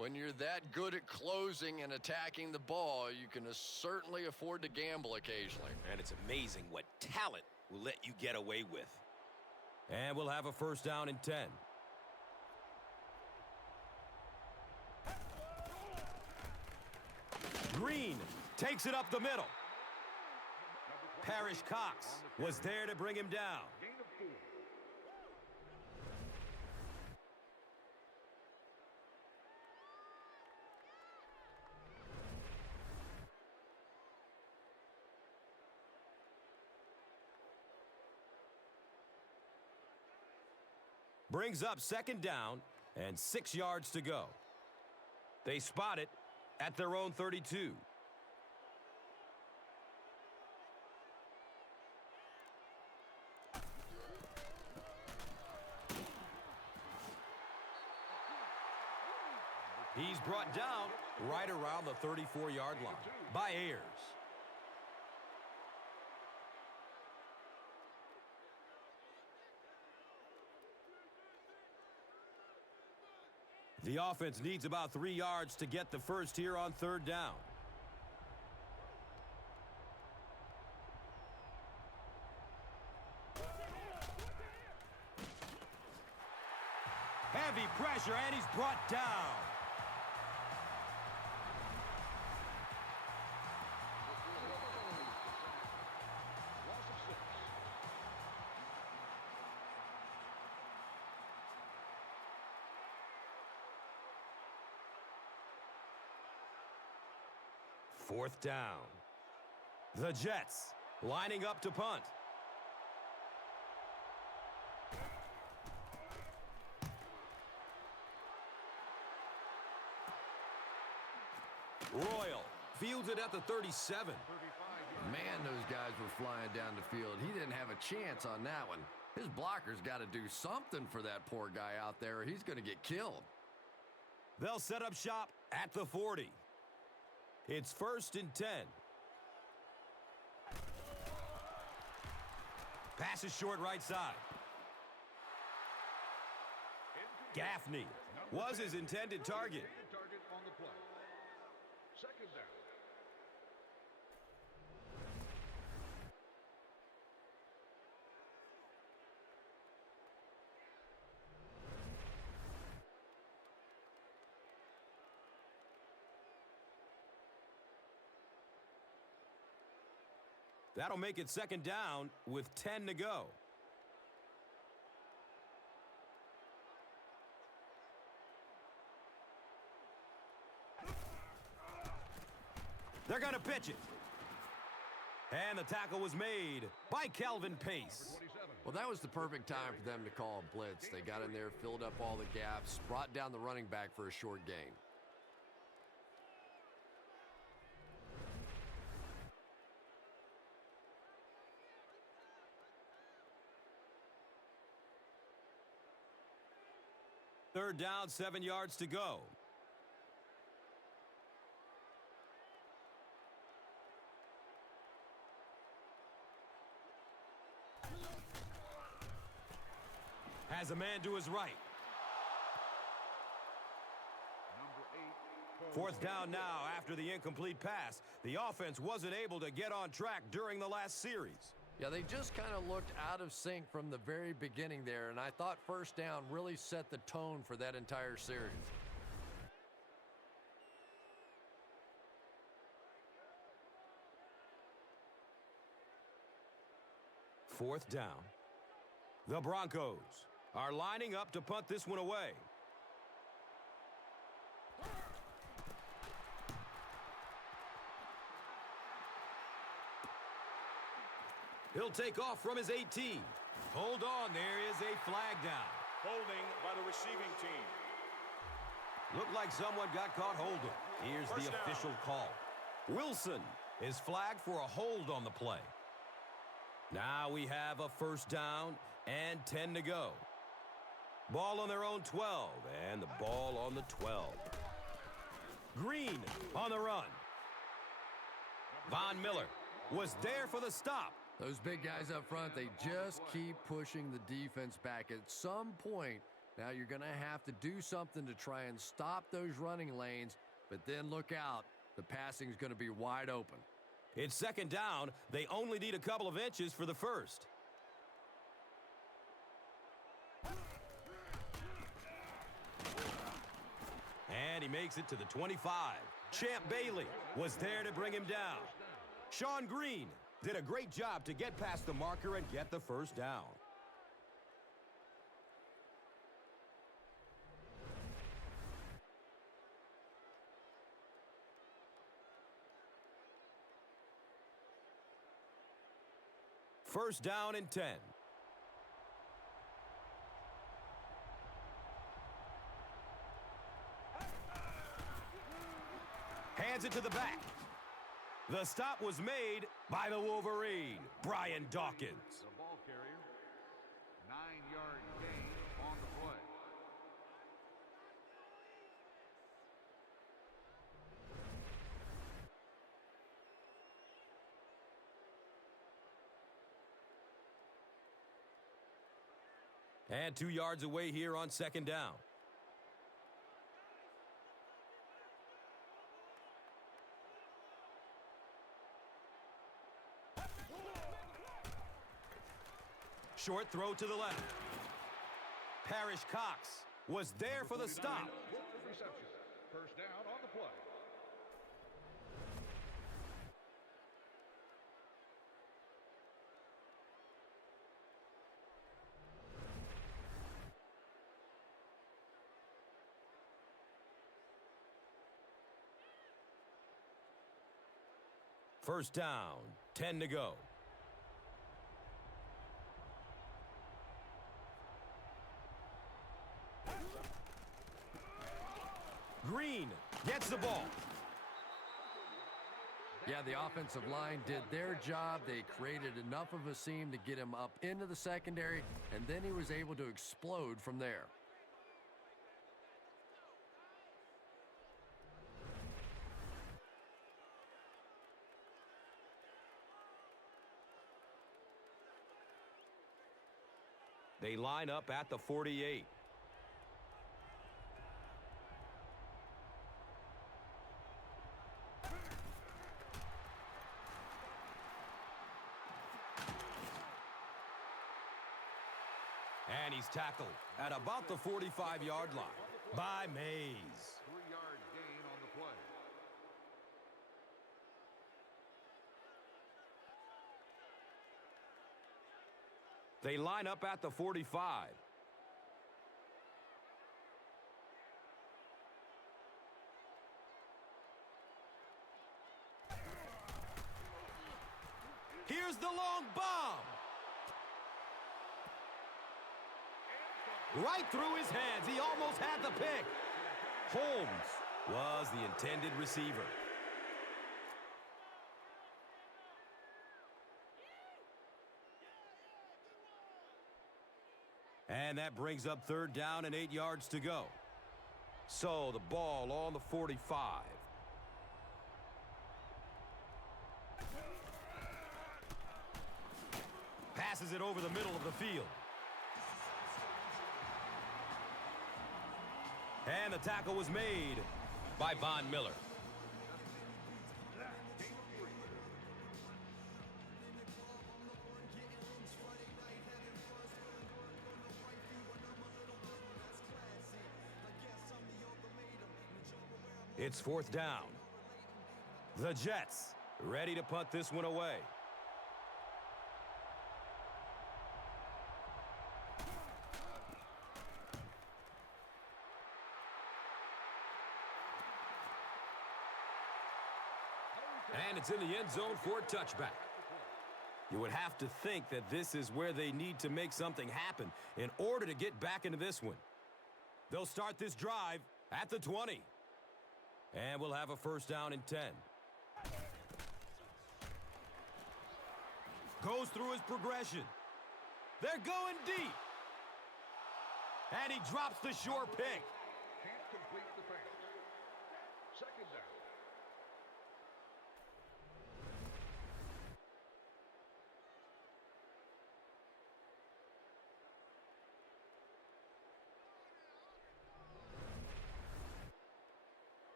When you're that good at closing and attacking the ball, you can certainly afford to gamble occasionally. And it's amazing what talent will let you get away with. And we'll have a first down and 10. Green takes it up the middle. Parrish Cox was there to bring him down. Brings up second down and 6 yards to go. They spot it at their own 32. He's brought down right around the 34-yard line by Ayers. The offense needs about 3 yards to get the first here on third down. Heavy pressure, and he's brought down. Fourth down. The Jets lining up to punt. Royal fields it at the 37. Man, those guys were flying down the field. He didn't have a chance on that one. His blocker's got to do something for that poor guy out there, or he's going to get killed. They'll set up shop at the 40. It's first and 10. Pass is short right side. Gaffney was his intended target. Target on the play. Second down. That'll make it second down with 10 to go. They're going to pitch it. And the tackle was made by Calvin Pace. Well, that was the perfect time for them to call a blitz. They got in there, filled up all the gaps, brought down the running back for a short gain. Third down, 7 yards to go. Has a man to his right. Fourth down now after the incomplete pass. The offense wasn't able to get on track during the last series. Yeah, they just kind of looked out of sync from the very beginning there, and I thought first down really set the tone for that entire series. Fourth down. The Broncos are lining up to punt this one away. He'll take off from his 18. Hold on, there is a flag down. Holding by the receiving team. Looked like someone got caught holding. Here's First the down. official call. Wilson is flagged for a hold on the play. Now we have a first down and 10 to go. Ball on their own 12, and the ball on the 12. Green on the run. Von Miller was there for the stop. Those big guys up front, they just keep pushing the defense back. At some point, Now you're going to have to do something to try and stop those running lanes, but then look out. The passing is going to be wide open. It's second down. They only need a couple of inches for the first. And he makes it to the 25. Champ Bailey was there to bring him down. Sean Green did a great job to get past the marker and get the first down. First down and 10. Hands it to the back. The stop was made by the Wolverine, Brian Dawkins. The ball carrier, 9-yard gain on the play. And 2 yards away here on second down. Short throw to the left. Parrish Cox was there for the stop. Reception. First down on the play. First down, 10 to go. Green gets the ball. Yeah, the offensive line did their job. They created enough of a seam to get him up into the secondary, and then he was able to explode from there. They line up at the 48. And he's tackled at about the 45-yard line by Mays. 3-yard gain on the play. They line up at the 45. Here's the long bomb. Right through his hands. He almost had the pick. Holmes was the intended receiver. And that brings up third down and 8 yards to go. So the ball on the 45. Passes it over the middle of the field. And the tackle was made by Von Miller. It's fourth down. The Jets ready to punt this one away. And it's in the end zone for a touchback. You would have to think that this is where they need to make something happen in order to get back into this one. They'll start this drive at the 20. And we'll have a first down and 10. Goes through his progression. They're going deep. And he drops the short pick. Can't complete the pass. Second down.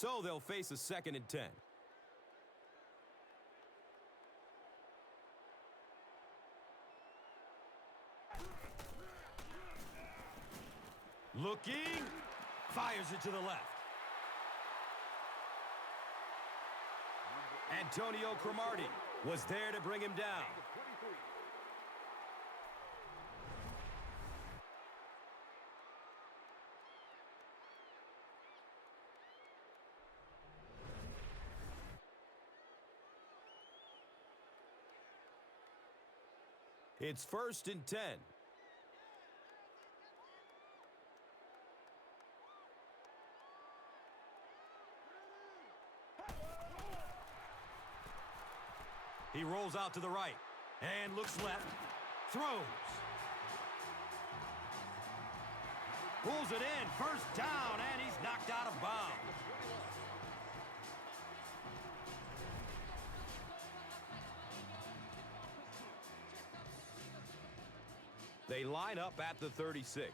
So they'll face a 2nd and 10. Looking, fires it to the left. Antonio Cromartie was there to bring him down. It's 1st and 10. He rolls out to the right and looks left, throws. Pulls it in, 1st down, and he's knocked out of bounds. They line up at the 36.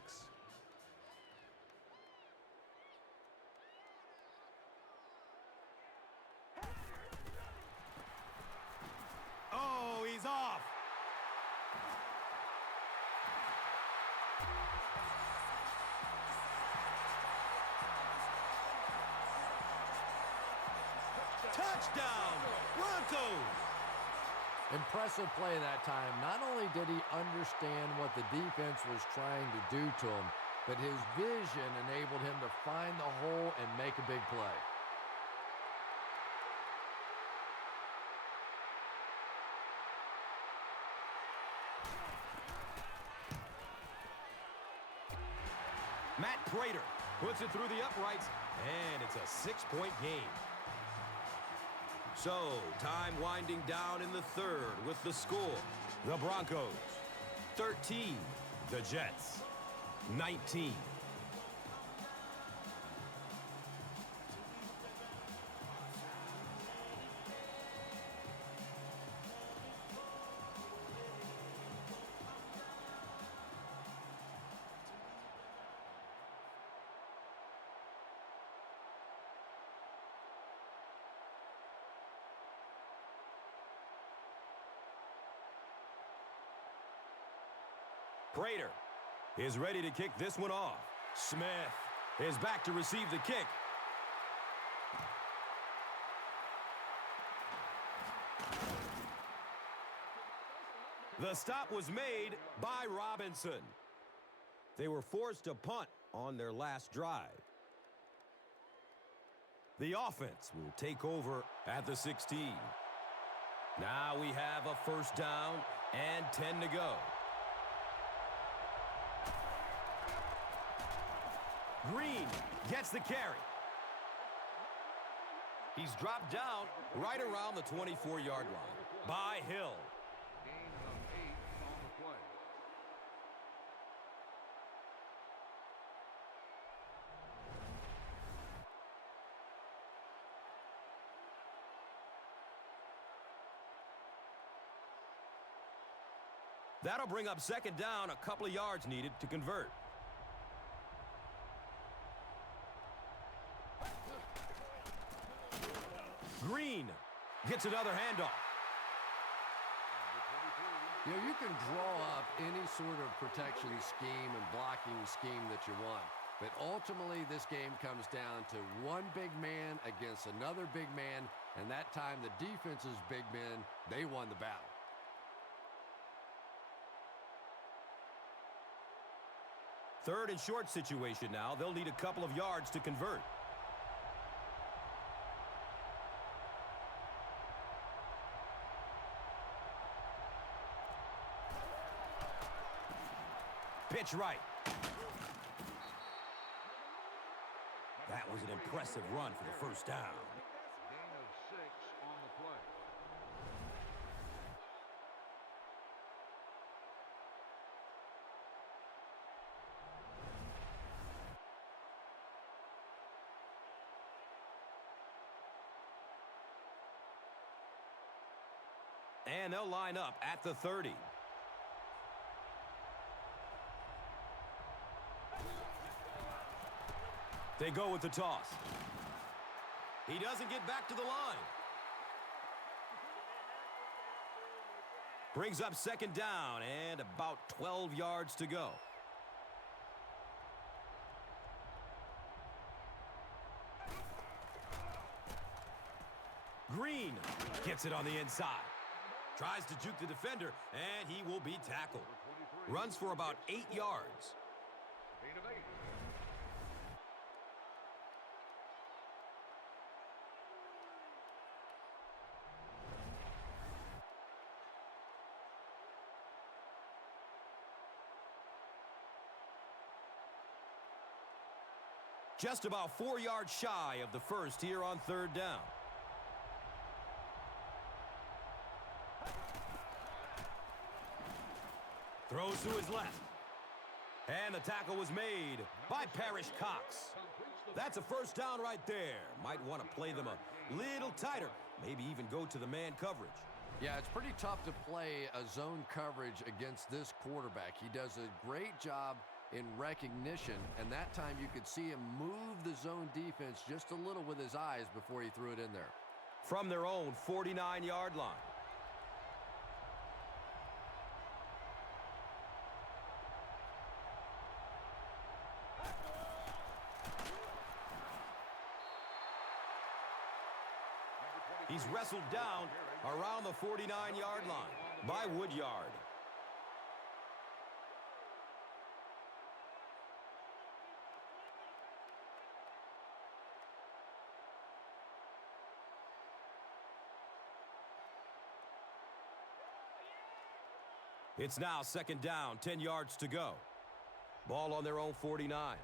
Oh, he's off. Touchdown, Broncos. Impressive play that time. Not only did he understand what the defense was trying to do to him, but his vision enabled him to find the hole and make a big play. Matt Prater puts it through the uprights, and it's a 6-point game. So, time winding down in the 3rd with the score. The Broncos, 13. The Jets, 19. Prater is ready to kick this one off. Smith is back to receive the kick. The stop was made by Robinson. They were forced to punt on their last drive. The offense will take over at the 16. Now we have a 1st down and 10 to go. Green gets the carry. He's dropped down right around the 24-yard line by Hill. Gain of 8 on the play. That'll bring up 2nd down, a couple of yards needed to convert. Green gets another handoff. You know, you can draw up any sort of protection scheme and blocking scheme that you want. But ultimately, this game comes down to one big man against another big man. And that time, the defense's big men, they won the battle. Third and short situation now. They'll need a couple of yards to convert. Pitch right. That was an impressive run for the 1st down. Gain of 6 on the play. And they'll line up at the 30. They go with the toss. He doesn't get back to the line. Brings up second down and about 12 yards to go. Green gets it on the inside. Tries to juke the defender, and he will be tackled. Runs for about 8 yards. Gain of 8. Just about 4 yards shy of the first here on third down. Throws to his left. And the tackle was made by Parrish Cox. That's a first down right there. Might want to play them a little tighter. Maybe even go to the man coverage. Yeah, it's pretty tough to play a zone coverage against this quarterback. He does a great job in recognition, and that time you could see him move the zone defense just a little with his eyes before he threw it in there. From their own 49-yard line. He's wrestled down around the 49-yard line by Woodyard. It's now second down, 10 yards to go. Ball on their own 49.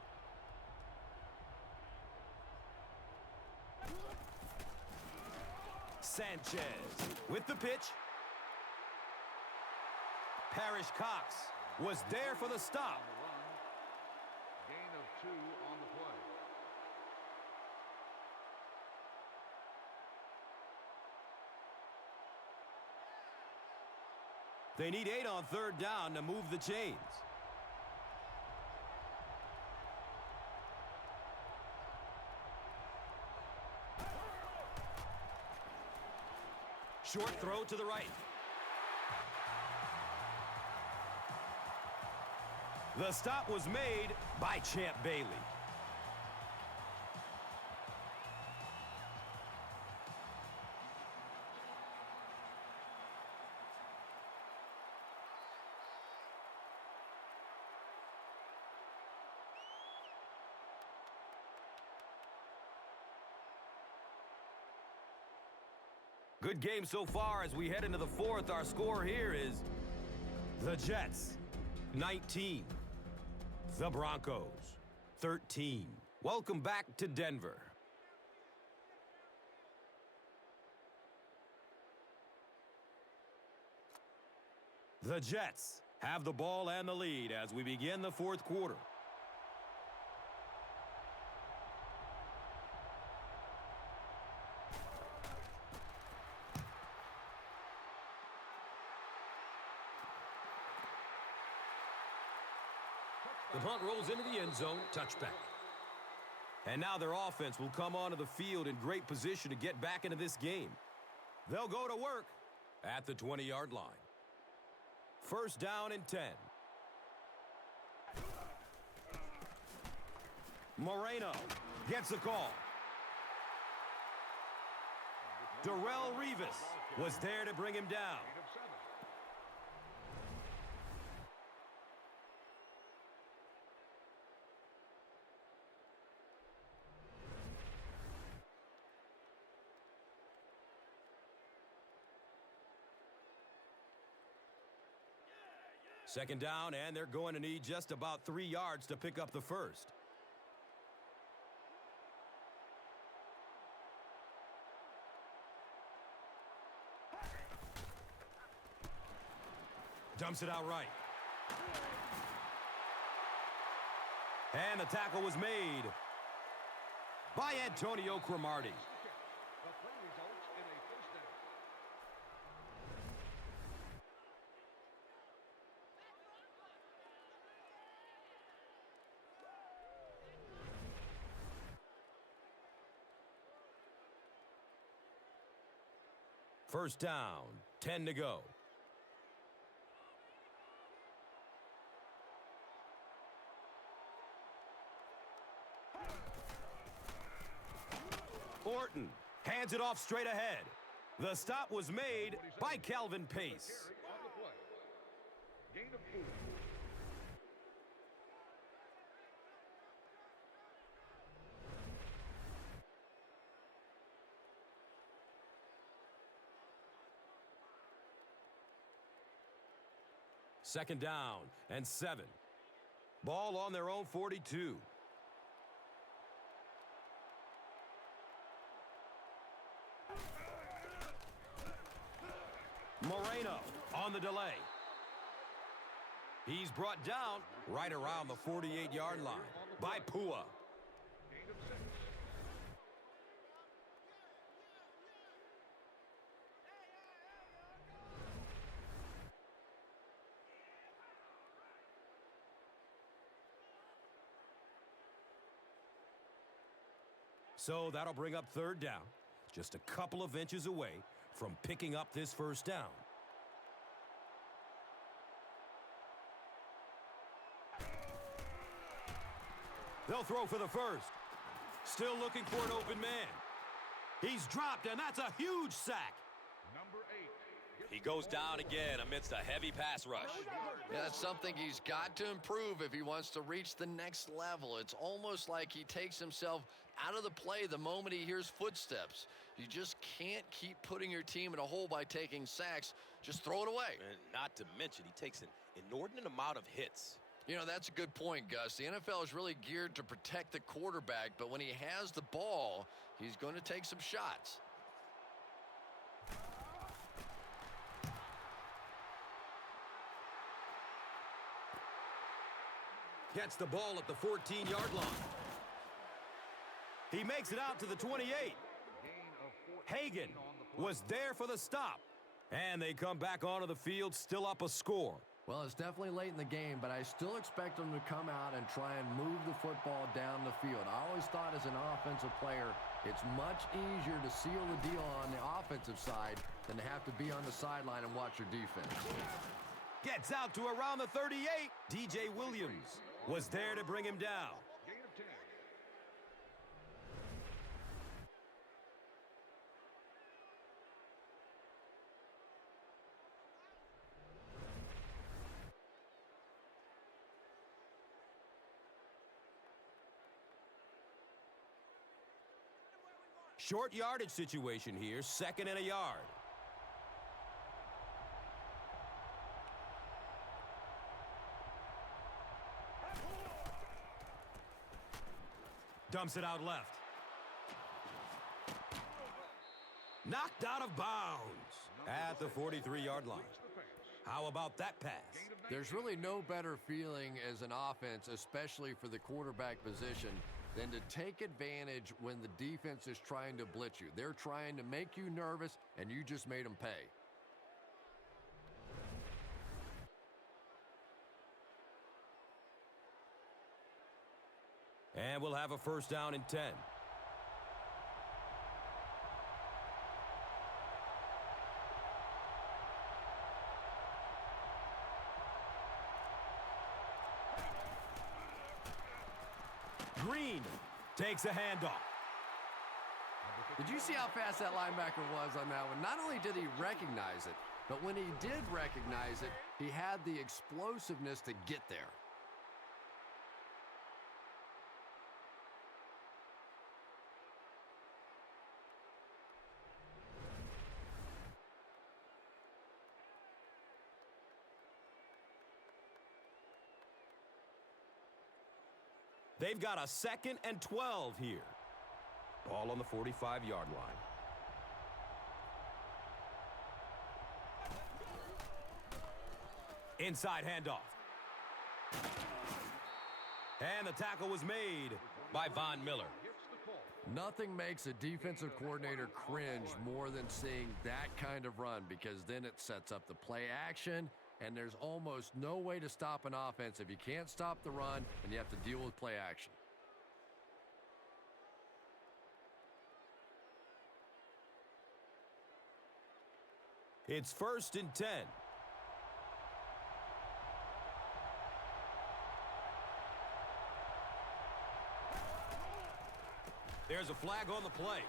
Sanchez with the pitch. Parrish Cox was there for the stop. Gain of 2 on the play. They need 8 on third down to move the chains. Short throw to the right. The stop was made by Champ Bailey. Good game so far as we head into the fourth. Our score here is the Jets 19, the Broncos 13. Welcome back to Denver. The Jets have the ball and the lead as we begin the fourth quarter. The punt rolls into the end zone, touchback. And now their offense will come onto the field in great position to get back into this game. They'll go to work at the 20-yard line. First down and 10. Moreno gets the call. Darrelle Revis was there to bring him down. Gain of 7. Second down, and they're going to need just about 3 yards to pick up the first. Dumps it out right. And the tackle was made by Antonio Cromartie. The play results in a first down. First down, 10 to go. Orton hands it off straight ahead. The stop was made by Calvin Pace. On the play. Gain of 4. Second down and 7. Ball on their own 42. Moreno on the delay. He's brought down right around the 48-yard line by Pua. Gain of 6. So that'll bring up third down. Just a couple of inches away from picking up this first down. They'll throw for the first. Still looking for an open man. He's dropped, and that's a huge sack. Number 8. He goes down again amidst a heavy pass rush. Yeah, that's something he's got to improve if he wants to reach the next level. It's almost like he takes himself out of the play the moment he hears footsteps. You just can't keep putting your team in a hole by taking sacks. Just throw it away. And not to mention, he takes an inordinate amount of hits. You know, that's a good point, Gus. The NFL is really geared to protect the quarterback, but when he has the ball, he's going to take some shots. Gets the ball at the 14-yard line. He makes it out to the 28. Hagan was there for the stop. And they come back onto the field, still up a score. Well, it's definitely late in the game, but I still expect them to come out and try and move the football down the field. I always thought as an offensive player, it's much easier to seal the deal on the offensive side than to have to be on the sideline and watch your defense. Gets out to around the 38. DJ Williams was there to bring him down. Gain of 10. Short yardage situation here, 2nd and a yard. Dumps it out left. Knocked out of bounds at the 43-yard line. How about that pass? There's really no better feeling as an offense, especially for the quarterback position, than to take advantage when the defense is trying to blitz you. They're trying to make you nervous, and you just made them pay. And we'll have a first down and 10. Green takes a handoff. Did you see how fast that linebacker was on that one? Not only did he recognize it, but when he did recognize it, he had the explosiveness to get there. They've got a 2nd and 12 here. Ball on the 45-yard line. Inside handoff. And the tackle was made by Von Miller. Nothing makes a defensive coordinator cringe more than seeing that kind of run, because then it sets up the play action, and there's almost no way to stop an offense if you can't stop the run and you have to deal with play action. It's 1st and 10. There's a flag on the play.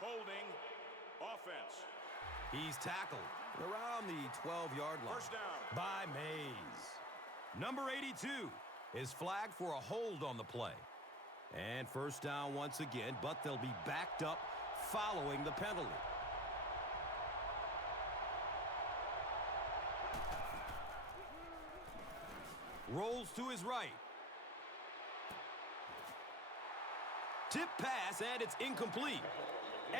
Holding offense. He's tackled around the 12-yard line. First down. By Mays. Number 82 is flagged for a hold on the play. And first down once again, but they'll be backed up following the penalty. Rolls to his right. Tip pass, and it's incomplete.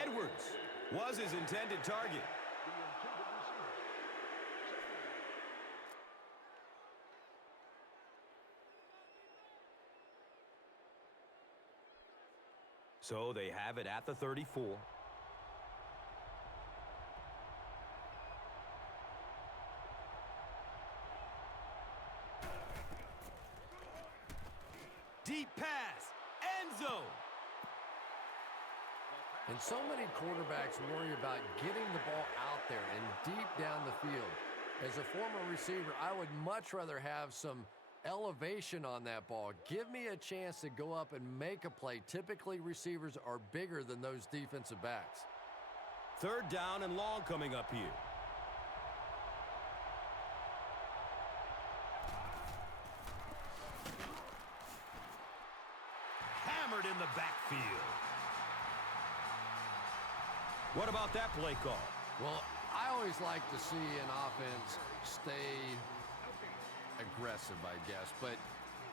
Edwards was his intended target. So they have it at the 34. Deep pass, end zone. And so many quarterbacks worry about getting the ball out there and deep down the field. As a former receiver, I would much rather have some elevation on that ball. Give me a chance to go up and make a play. Typically, receivers are bigger than those defensive backs. 3rd down and long coming up here. Hammered in the backfield. What about that play call? Well, I always like to see an offense stay aggressive, I guess. But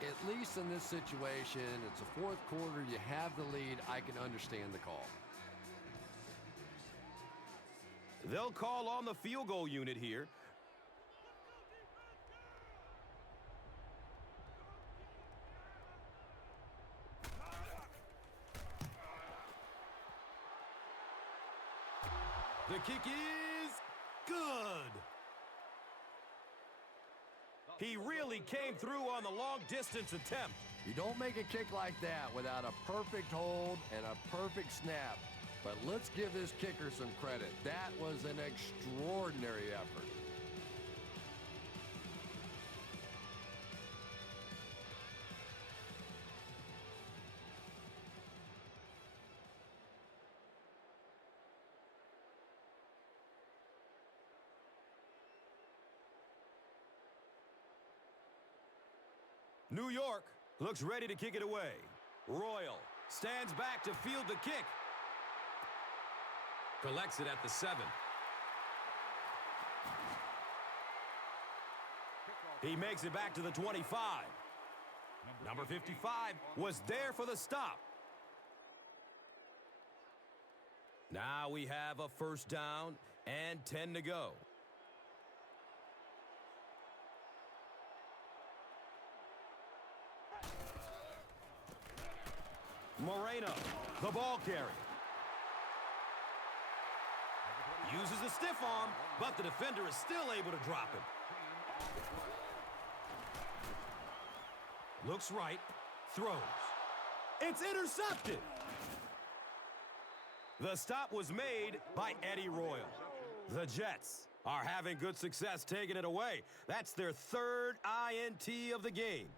at least in this situation, it's the 4th quarter, you have the lead. I can understand the call. They'll call on the field goal unit here. The kick is good. He really came through on the long-distance attempt. You don't make a kick like that without a perfect hold and a perfect snap. But let's give this kicker some credit. That was an extraordinary effort. New York looks ready to kick it away. Royal stands back to field the kick. Collects it at the 7. He makes it back to the 25. Number 55 was there for the stop. Now we have a first down and 10 to go. Moreno, the ball carrier. Uses a stiff arm, but the defender is still able to drop him. Looks right, throws. It's intercepted. The stop was made by Eddie Royal. The Jets are having good success taking it away. That's their 3rd INT of the game.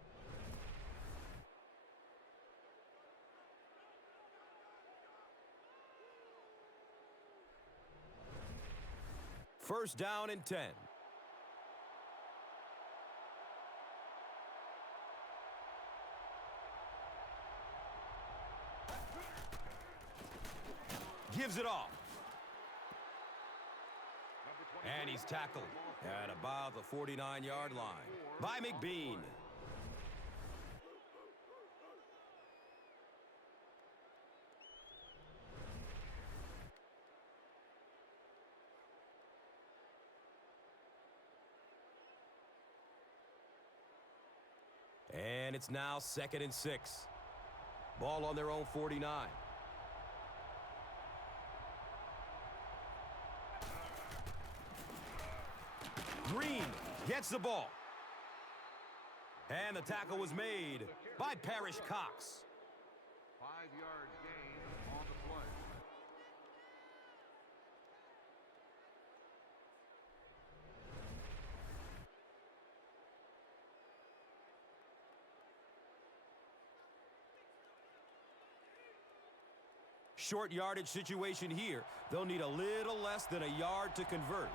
First down and 10. Gives it off. And he's tackled at about the 49-yard line by McBean. And it's now 2nd and 6. Ball on their own 49. Green gets the ball. And the tackle was made by Parrish Cox. 5-yard gain on the play. Short yardage situation here. They'll need a little less than a yard to convert.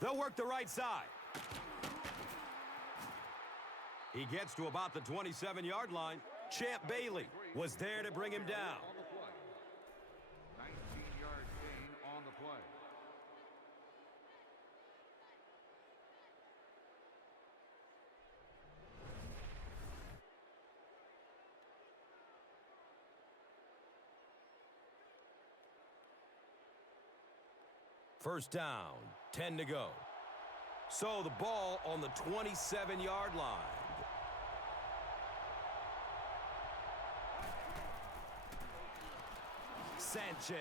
They'll work the right side. He gets to about the 27-yard line. Champ Bailey was there to bring him down. On the play. 19-yard gain on the play. First down, 10 to go. So the ball on the 27-yard line. Sanchez,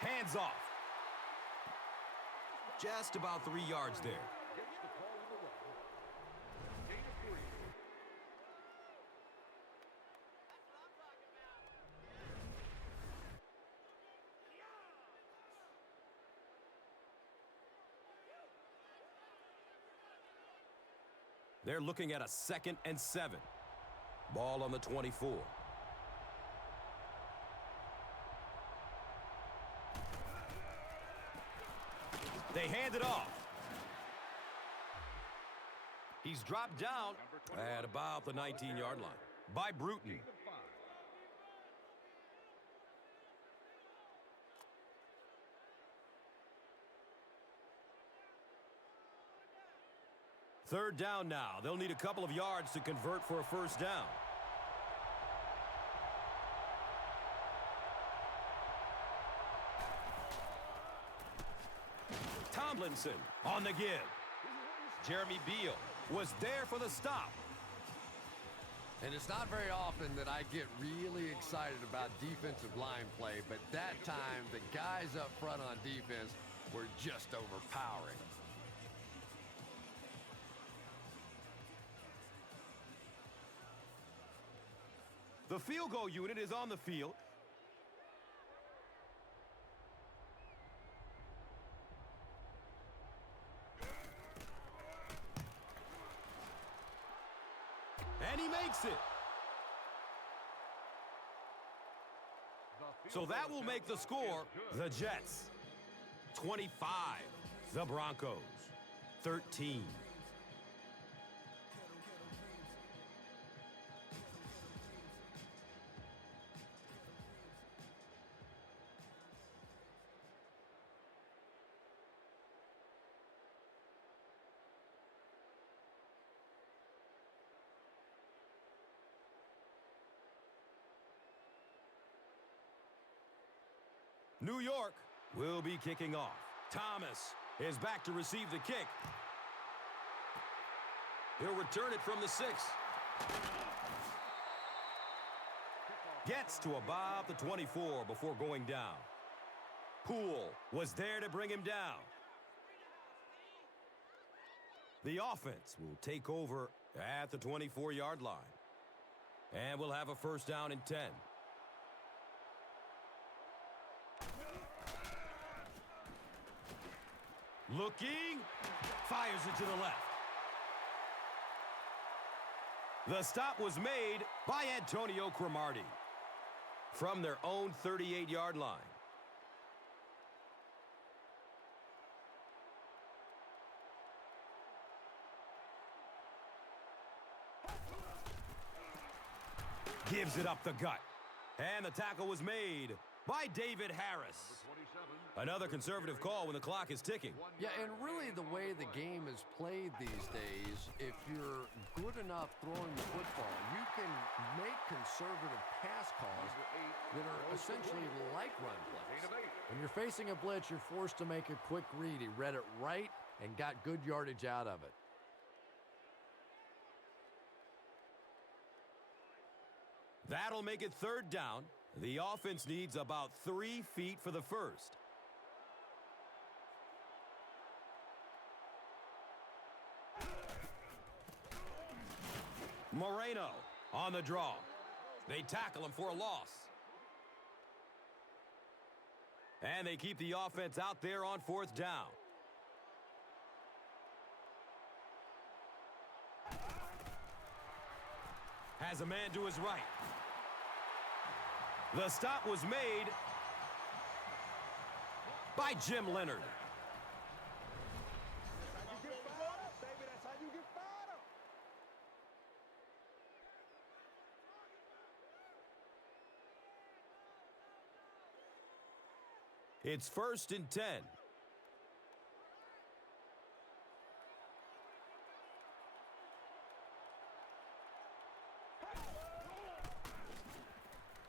hands off. Just about 3 yards there. Gets the call on the run. Gain of 3. They're looking at a 2nd and 7. Ball on the 24. They hand it off. He's dropped down at about the 19-yard line by Bruton. Gain of 5. Third down now. They'll need a couple of yards to convert for a first down. Tomlinson on the give. Jeremy Beal was there for the stop. And it's not very often that I get really excited about defensive line play, but that time the guys up front on defense were just overpowering. The field goal unit is on the field. And he makes it. So that will make the score the Jets 25, the Broncos 13. New York will be kicking off. Thomas is back to receive the kick. He'll return it from the 6. Gets to about the 24 before going down. Poole was there to bring him down. The offense will take over at the 24-yard line. And we'll have a first down and 10. Looking, fires it to the left. The stop was made by Antonio Cromartie from their own 38-yard line. Gives it up the gut. And the tackle was made by David Harris. Another conservative call when the clock is ticking. Yeah, and really the way the game is played these days, if you're good enough throwing the football, you can make conservative pass calls that are essentially like run plays. When you're facing a blitz, you're forced to make a quick read. He read it right and got good yardage out of it. That'll make it third down. The offense needs about 3 feet for the first. Moreno on the draw. They tackle him for a loss. And they keep the offense out there on fourth down. Has a man to his right. The stop was made by Jim Leonard. It's 1st and 10.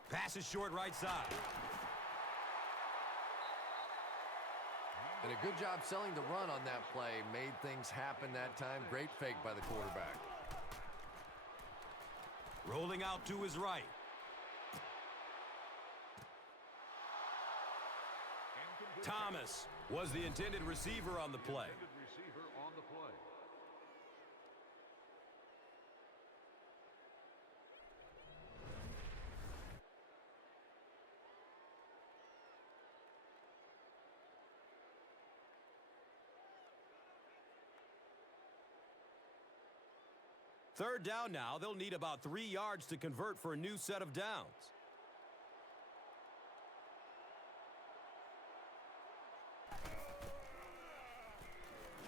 Pass is short right side. And a good job selling the run on that play. Made things happen that time. Great fake by the quarterback. Rolling out to his right. Thomas was the intended receiver on the play. Third down now. They'll need about 3 yards to convert for a new set of downs.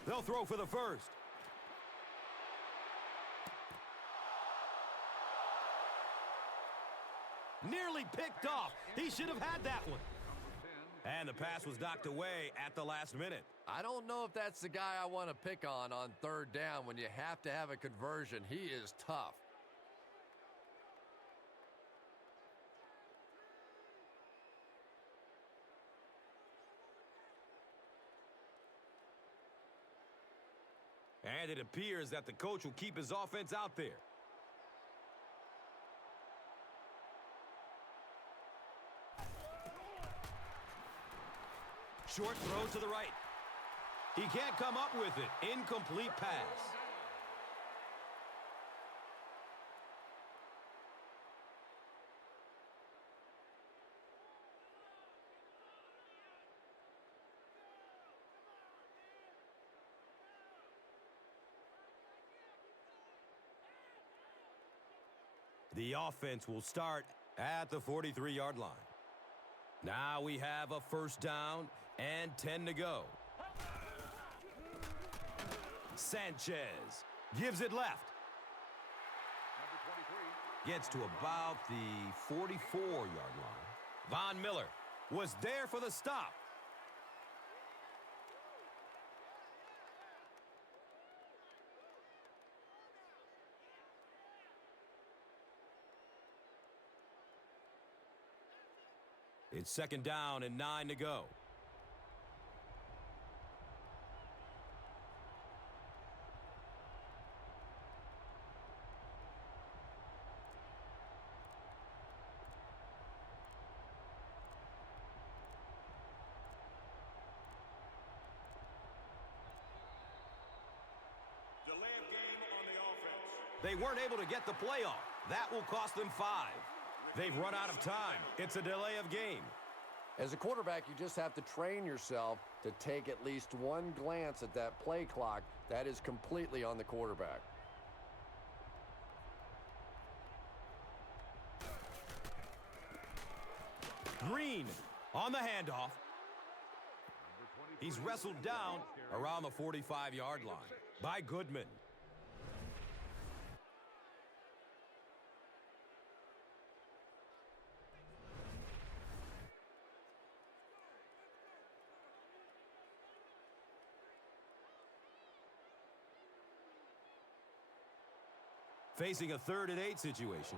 They'll throw for the first. Nearly picked off. He should have had that one. And the pass was knocked away at the last minute. I don't know if that's the guy I want to pick on third down when you have to have a conversion. He is tough. And it appears that the coach will keep his offense out there. Short throw to the right. He can't come up with it. Incomplete pass. The offense will start at the 43-yard line. Now we have a first down and 10 to go. Sanchez gives it left. Gets to about the 44-yard line. Von Miller was there for the stop. It's 2nd down and 9 to go. Delay of game on the offense. They weren't able to get the play off. That will cost them 5. They've run out of time. It's a delay of game. As a quarterback, you just have to train yourself to take at least one glance at that play clock. That is completely on the quarterback. Green on the handoff. He's wrestled down around the 45-yard line by Goodman. Facing a 3rd and 8 situation.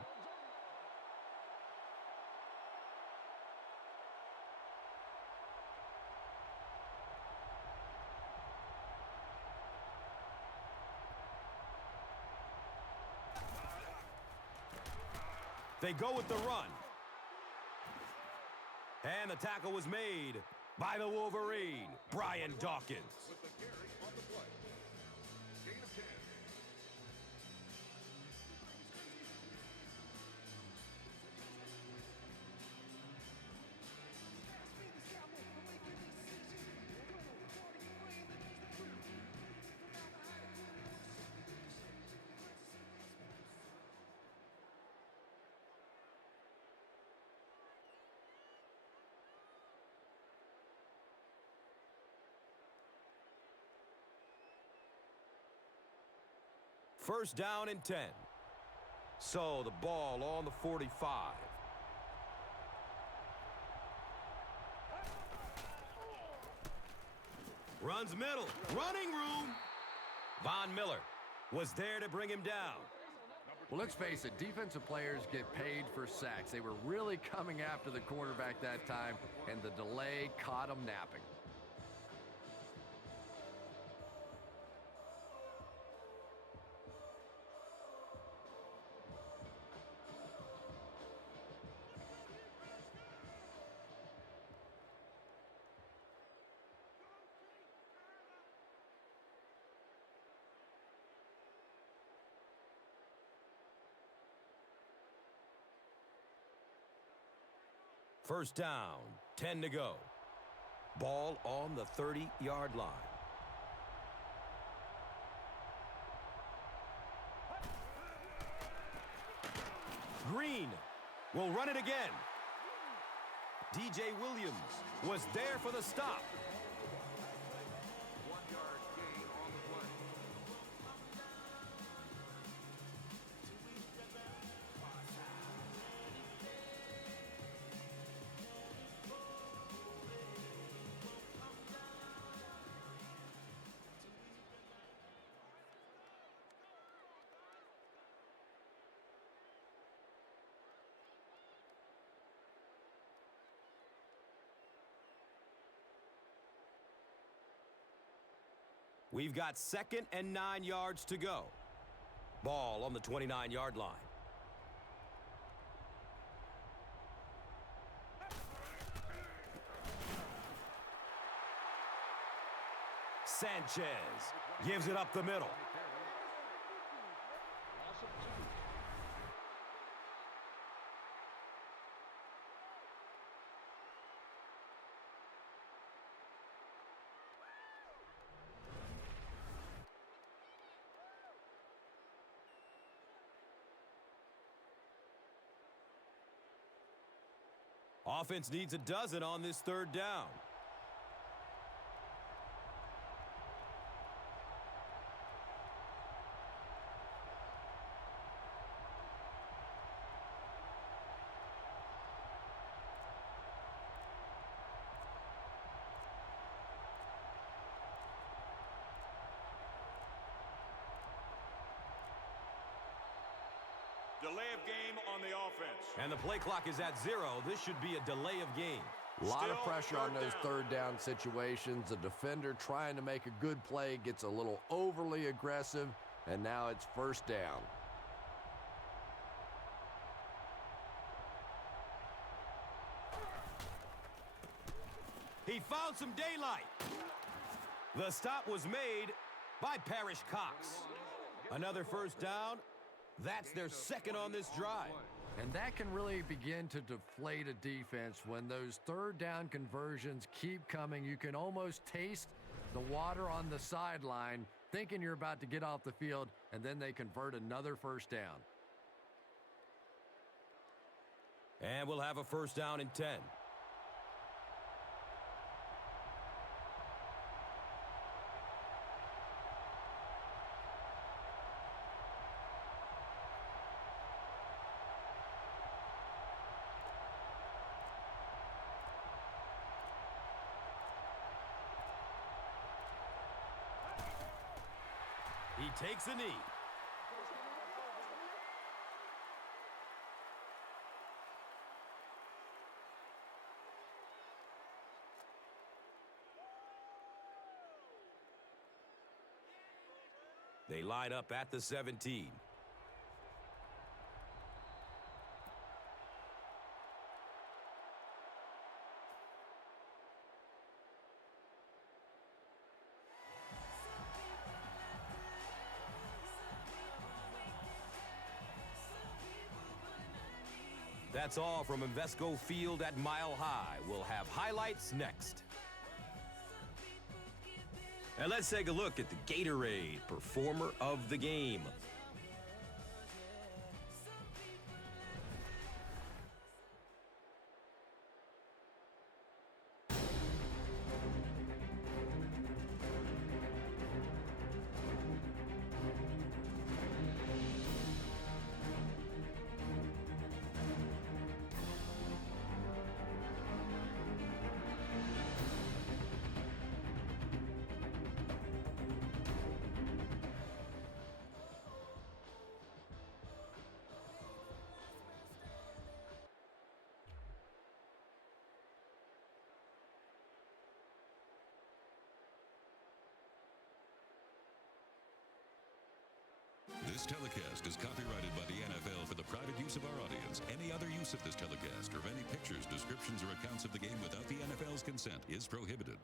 They go with the run. And the tackle was made by the Wolverine, Brian Dawkins. With the carry on the play. Gain of 10. First down and 10. So the ball on the 45. Runs middle. Running room. Von Miller was there to bring him down. Well, let's face it, defensive players get paid for sacks. They were really coming after the quarterback that time, and the delay caught them napping. First down, 10 to go. Ball on the 30-yard line. Green will run it again. DJ Williams was there for the stop. 1-yard gain on the play. We've got 2nd and 9 yards to go. Ball on the 29-yard line. Sanchez gives it up the middle. Loss of 2. Offense needs a dozen on this 3rd down. Delay of game on the offense. And the play clock is at 0. This should be a delay of game. A lot of Still pressure on 3rd those down. 3rd down situations. The defender trying to make a good play gets a little overly aggressive, and now it's 1st down. He found some daylight. The stop was made by Parrish Cox. Another 1st down. That's their 2nd on this drive. And that can really begin to deflate a defense when those 3rd down conversions keep coming. You can almost taste the water on the sideline, thinking you're about to get off the field, and then they convert another 1st down. And we'll have a 1st down and 10. He takes a knee. They line up at the 17. That's all from Invesco Field at Mile High. We'll have highlights next. And let's take a look at the Gatorade Performer of the Game. This telecast is copyrighted by the NFL for the private use of our audience. Any other use of this telecast or of any pictures, descriptions, or accounts of the game without the NFL's consent is prohibited.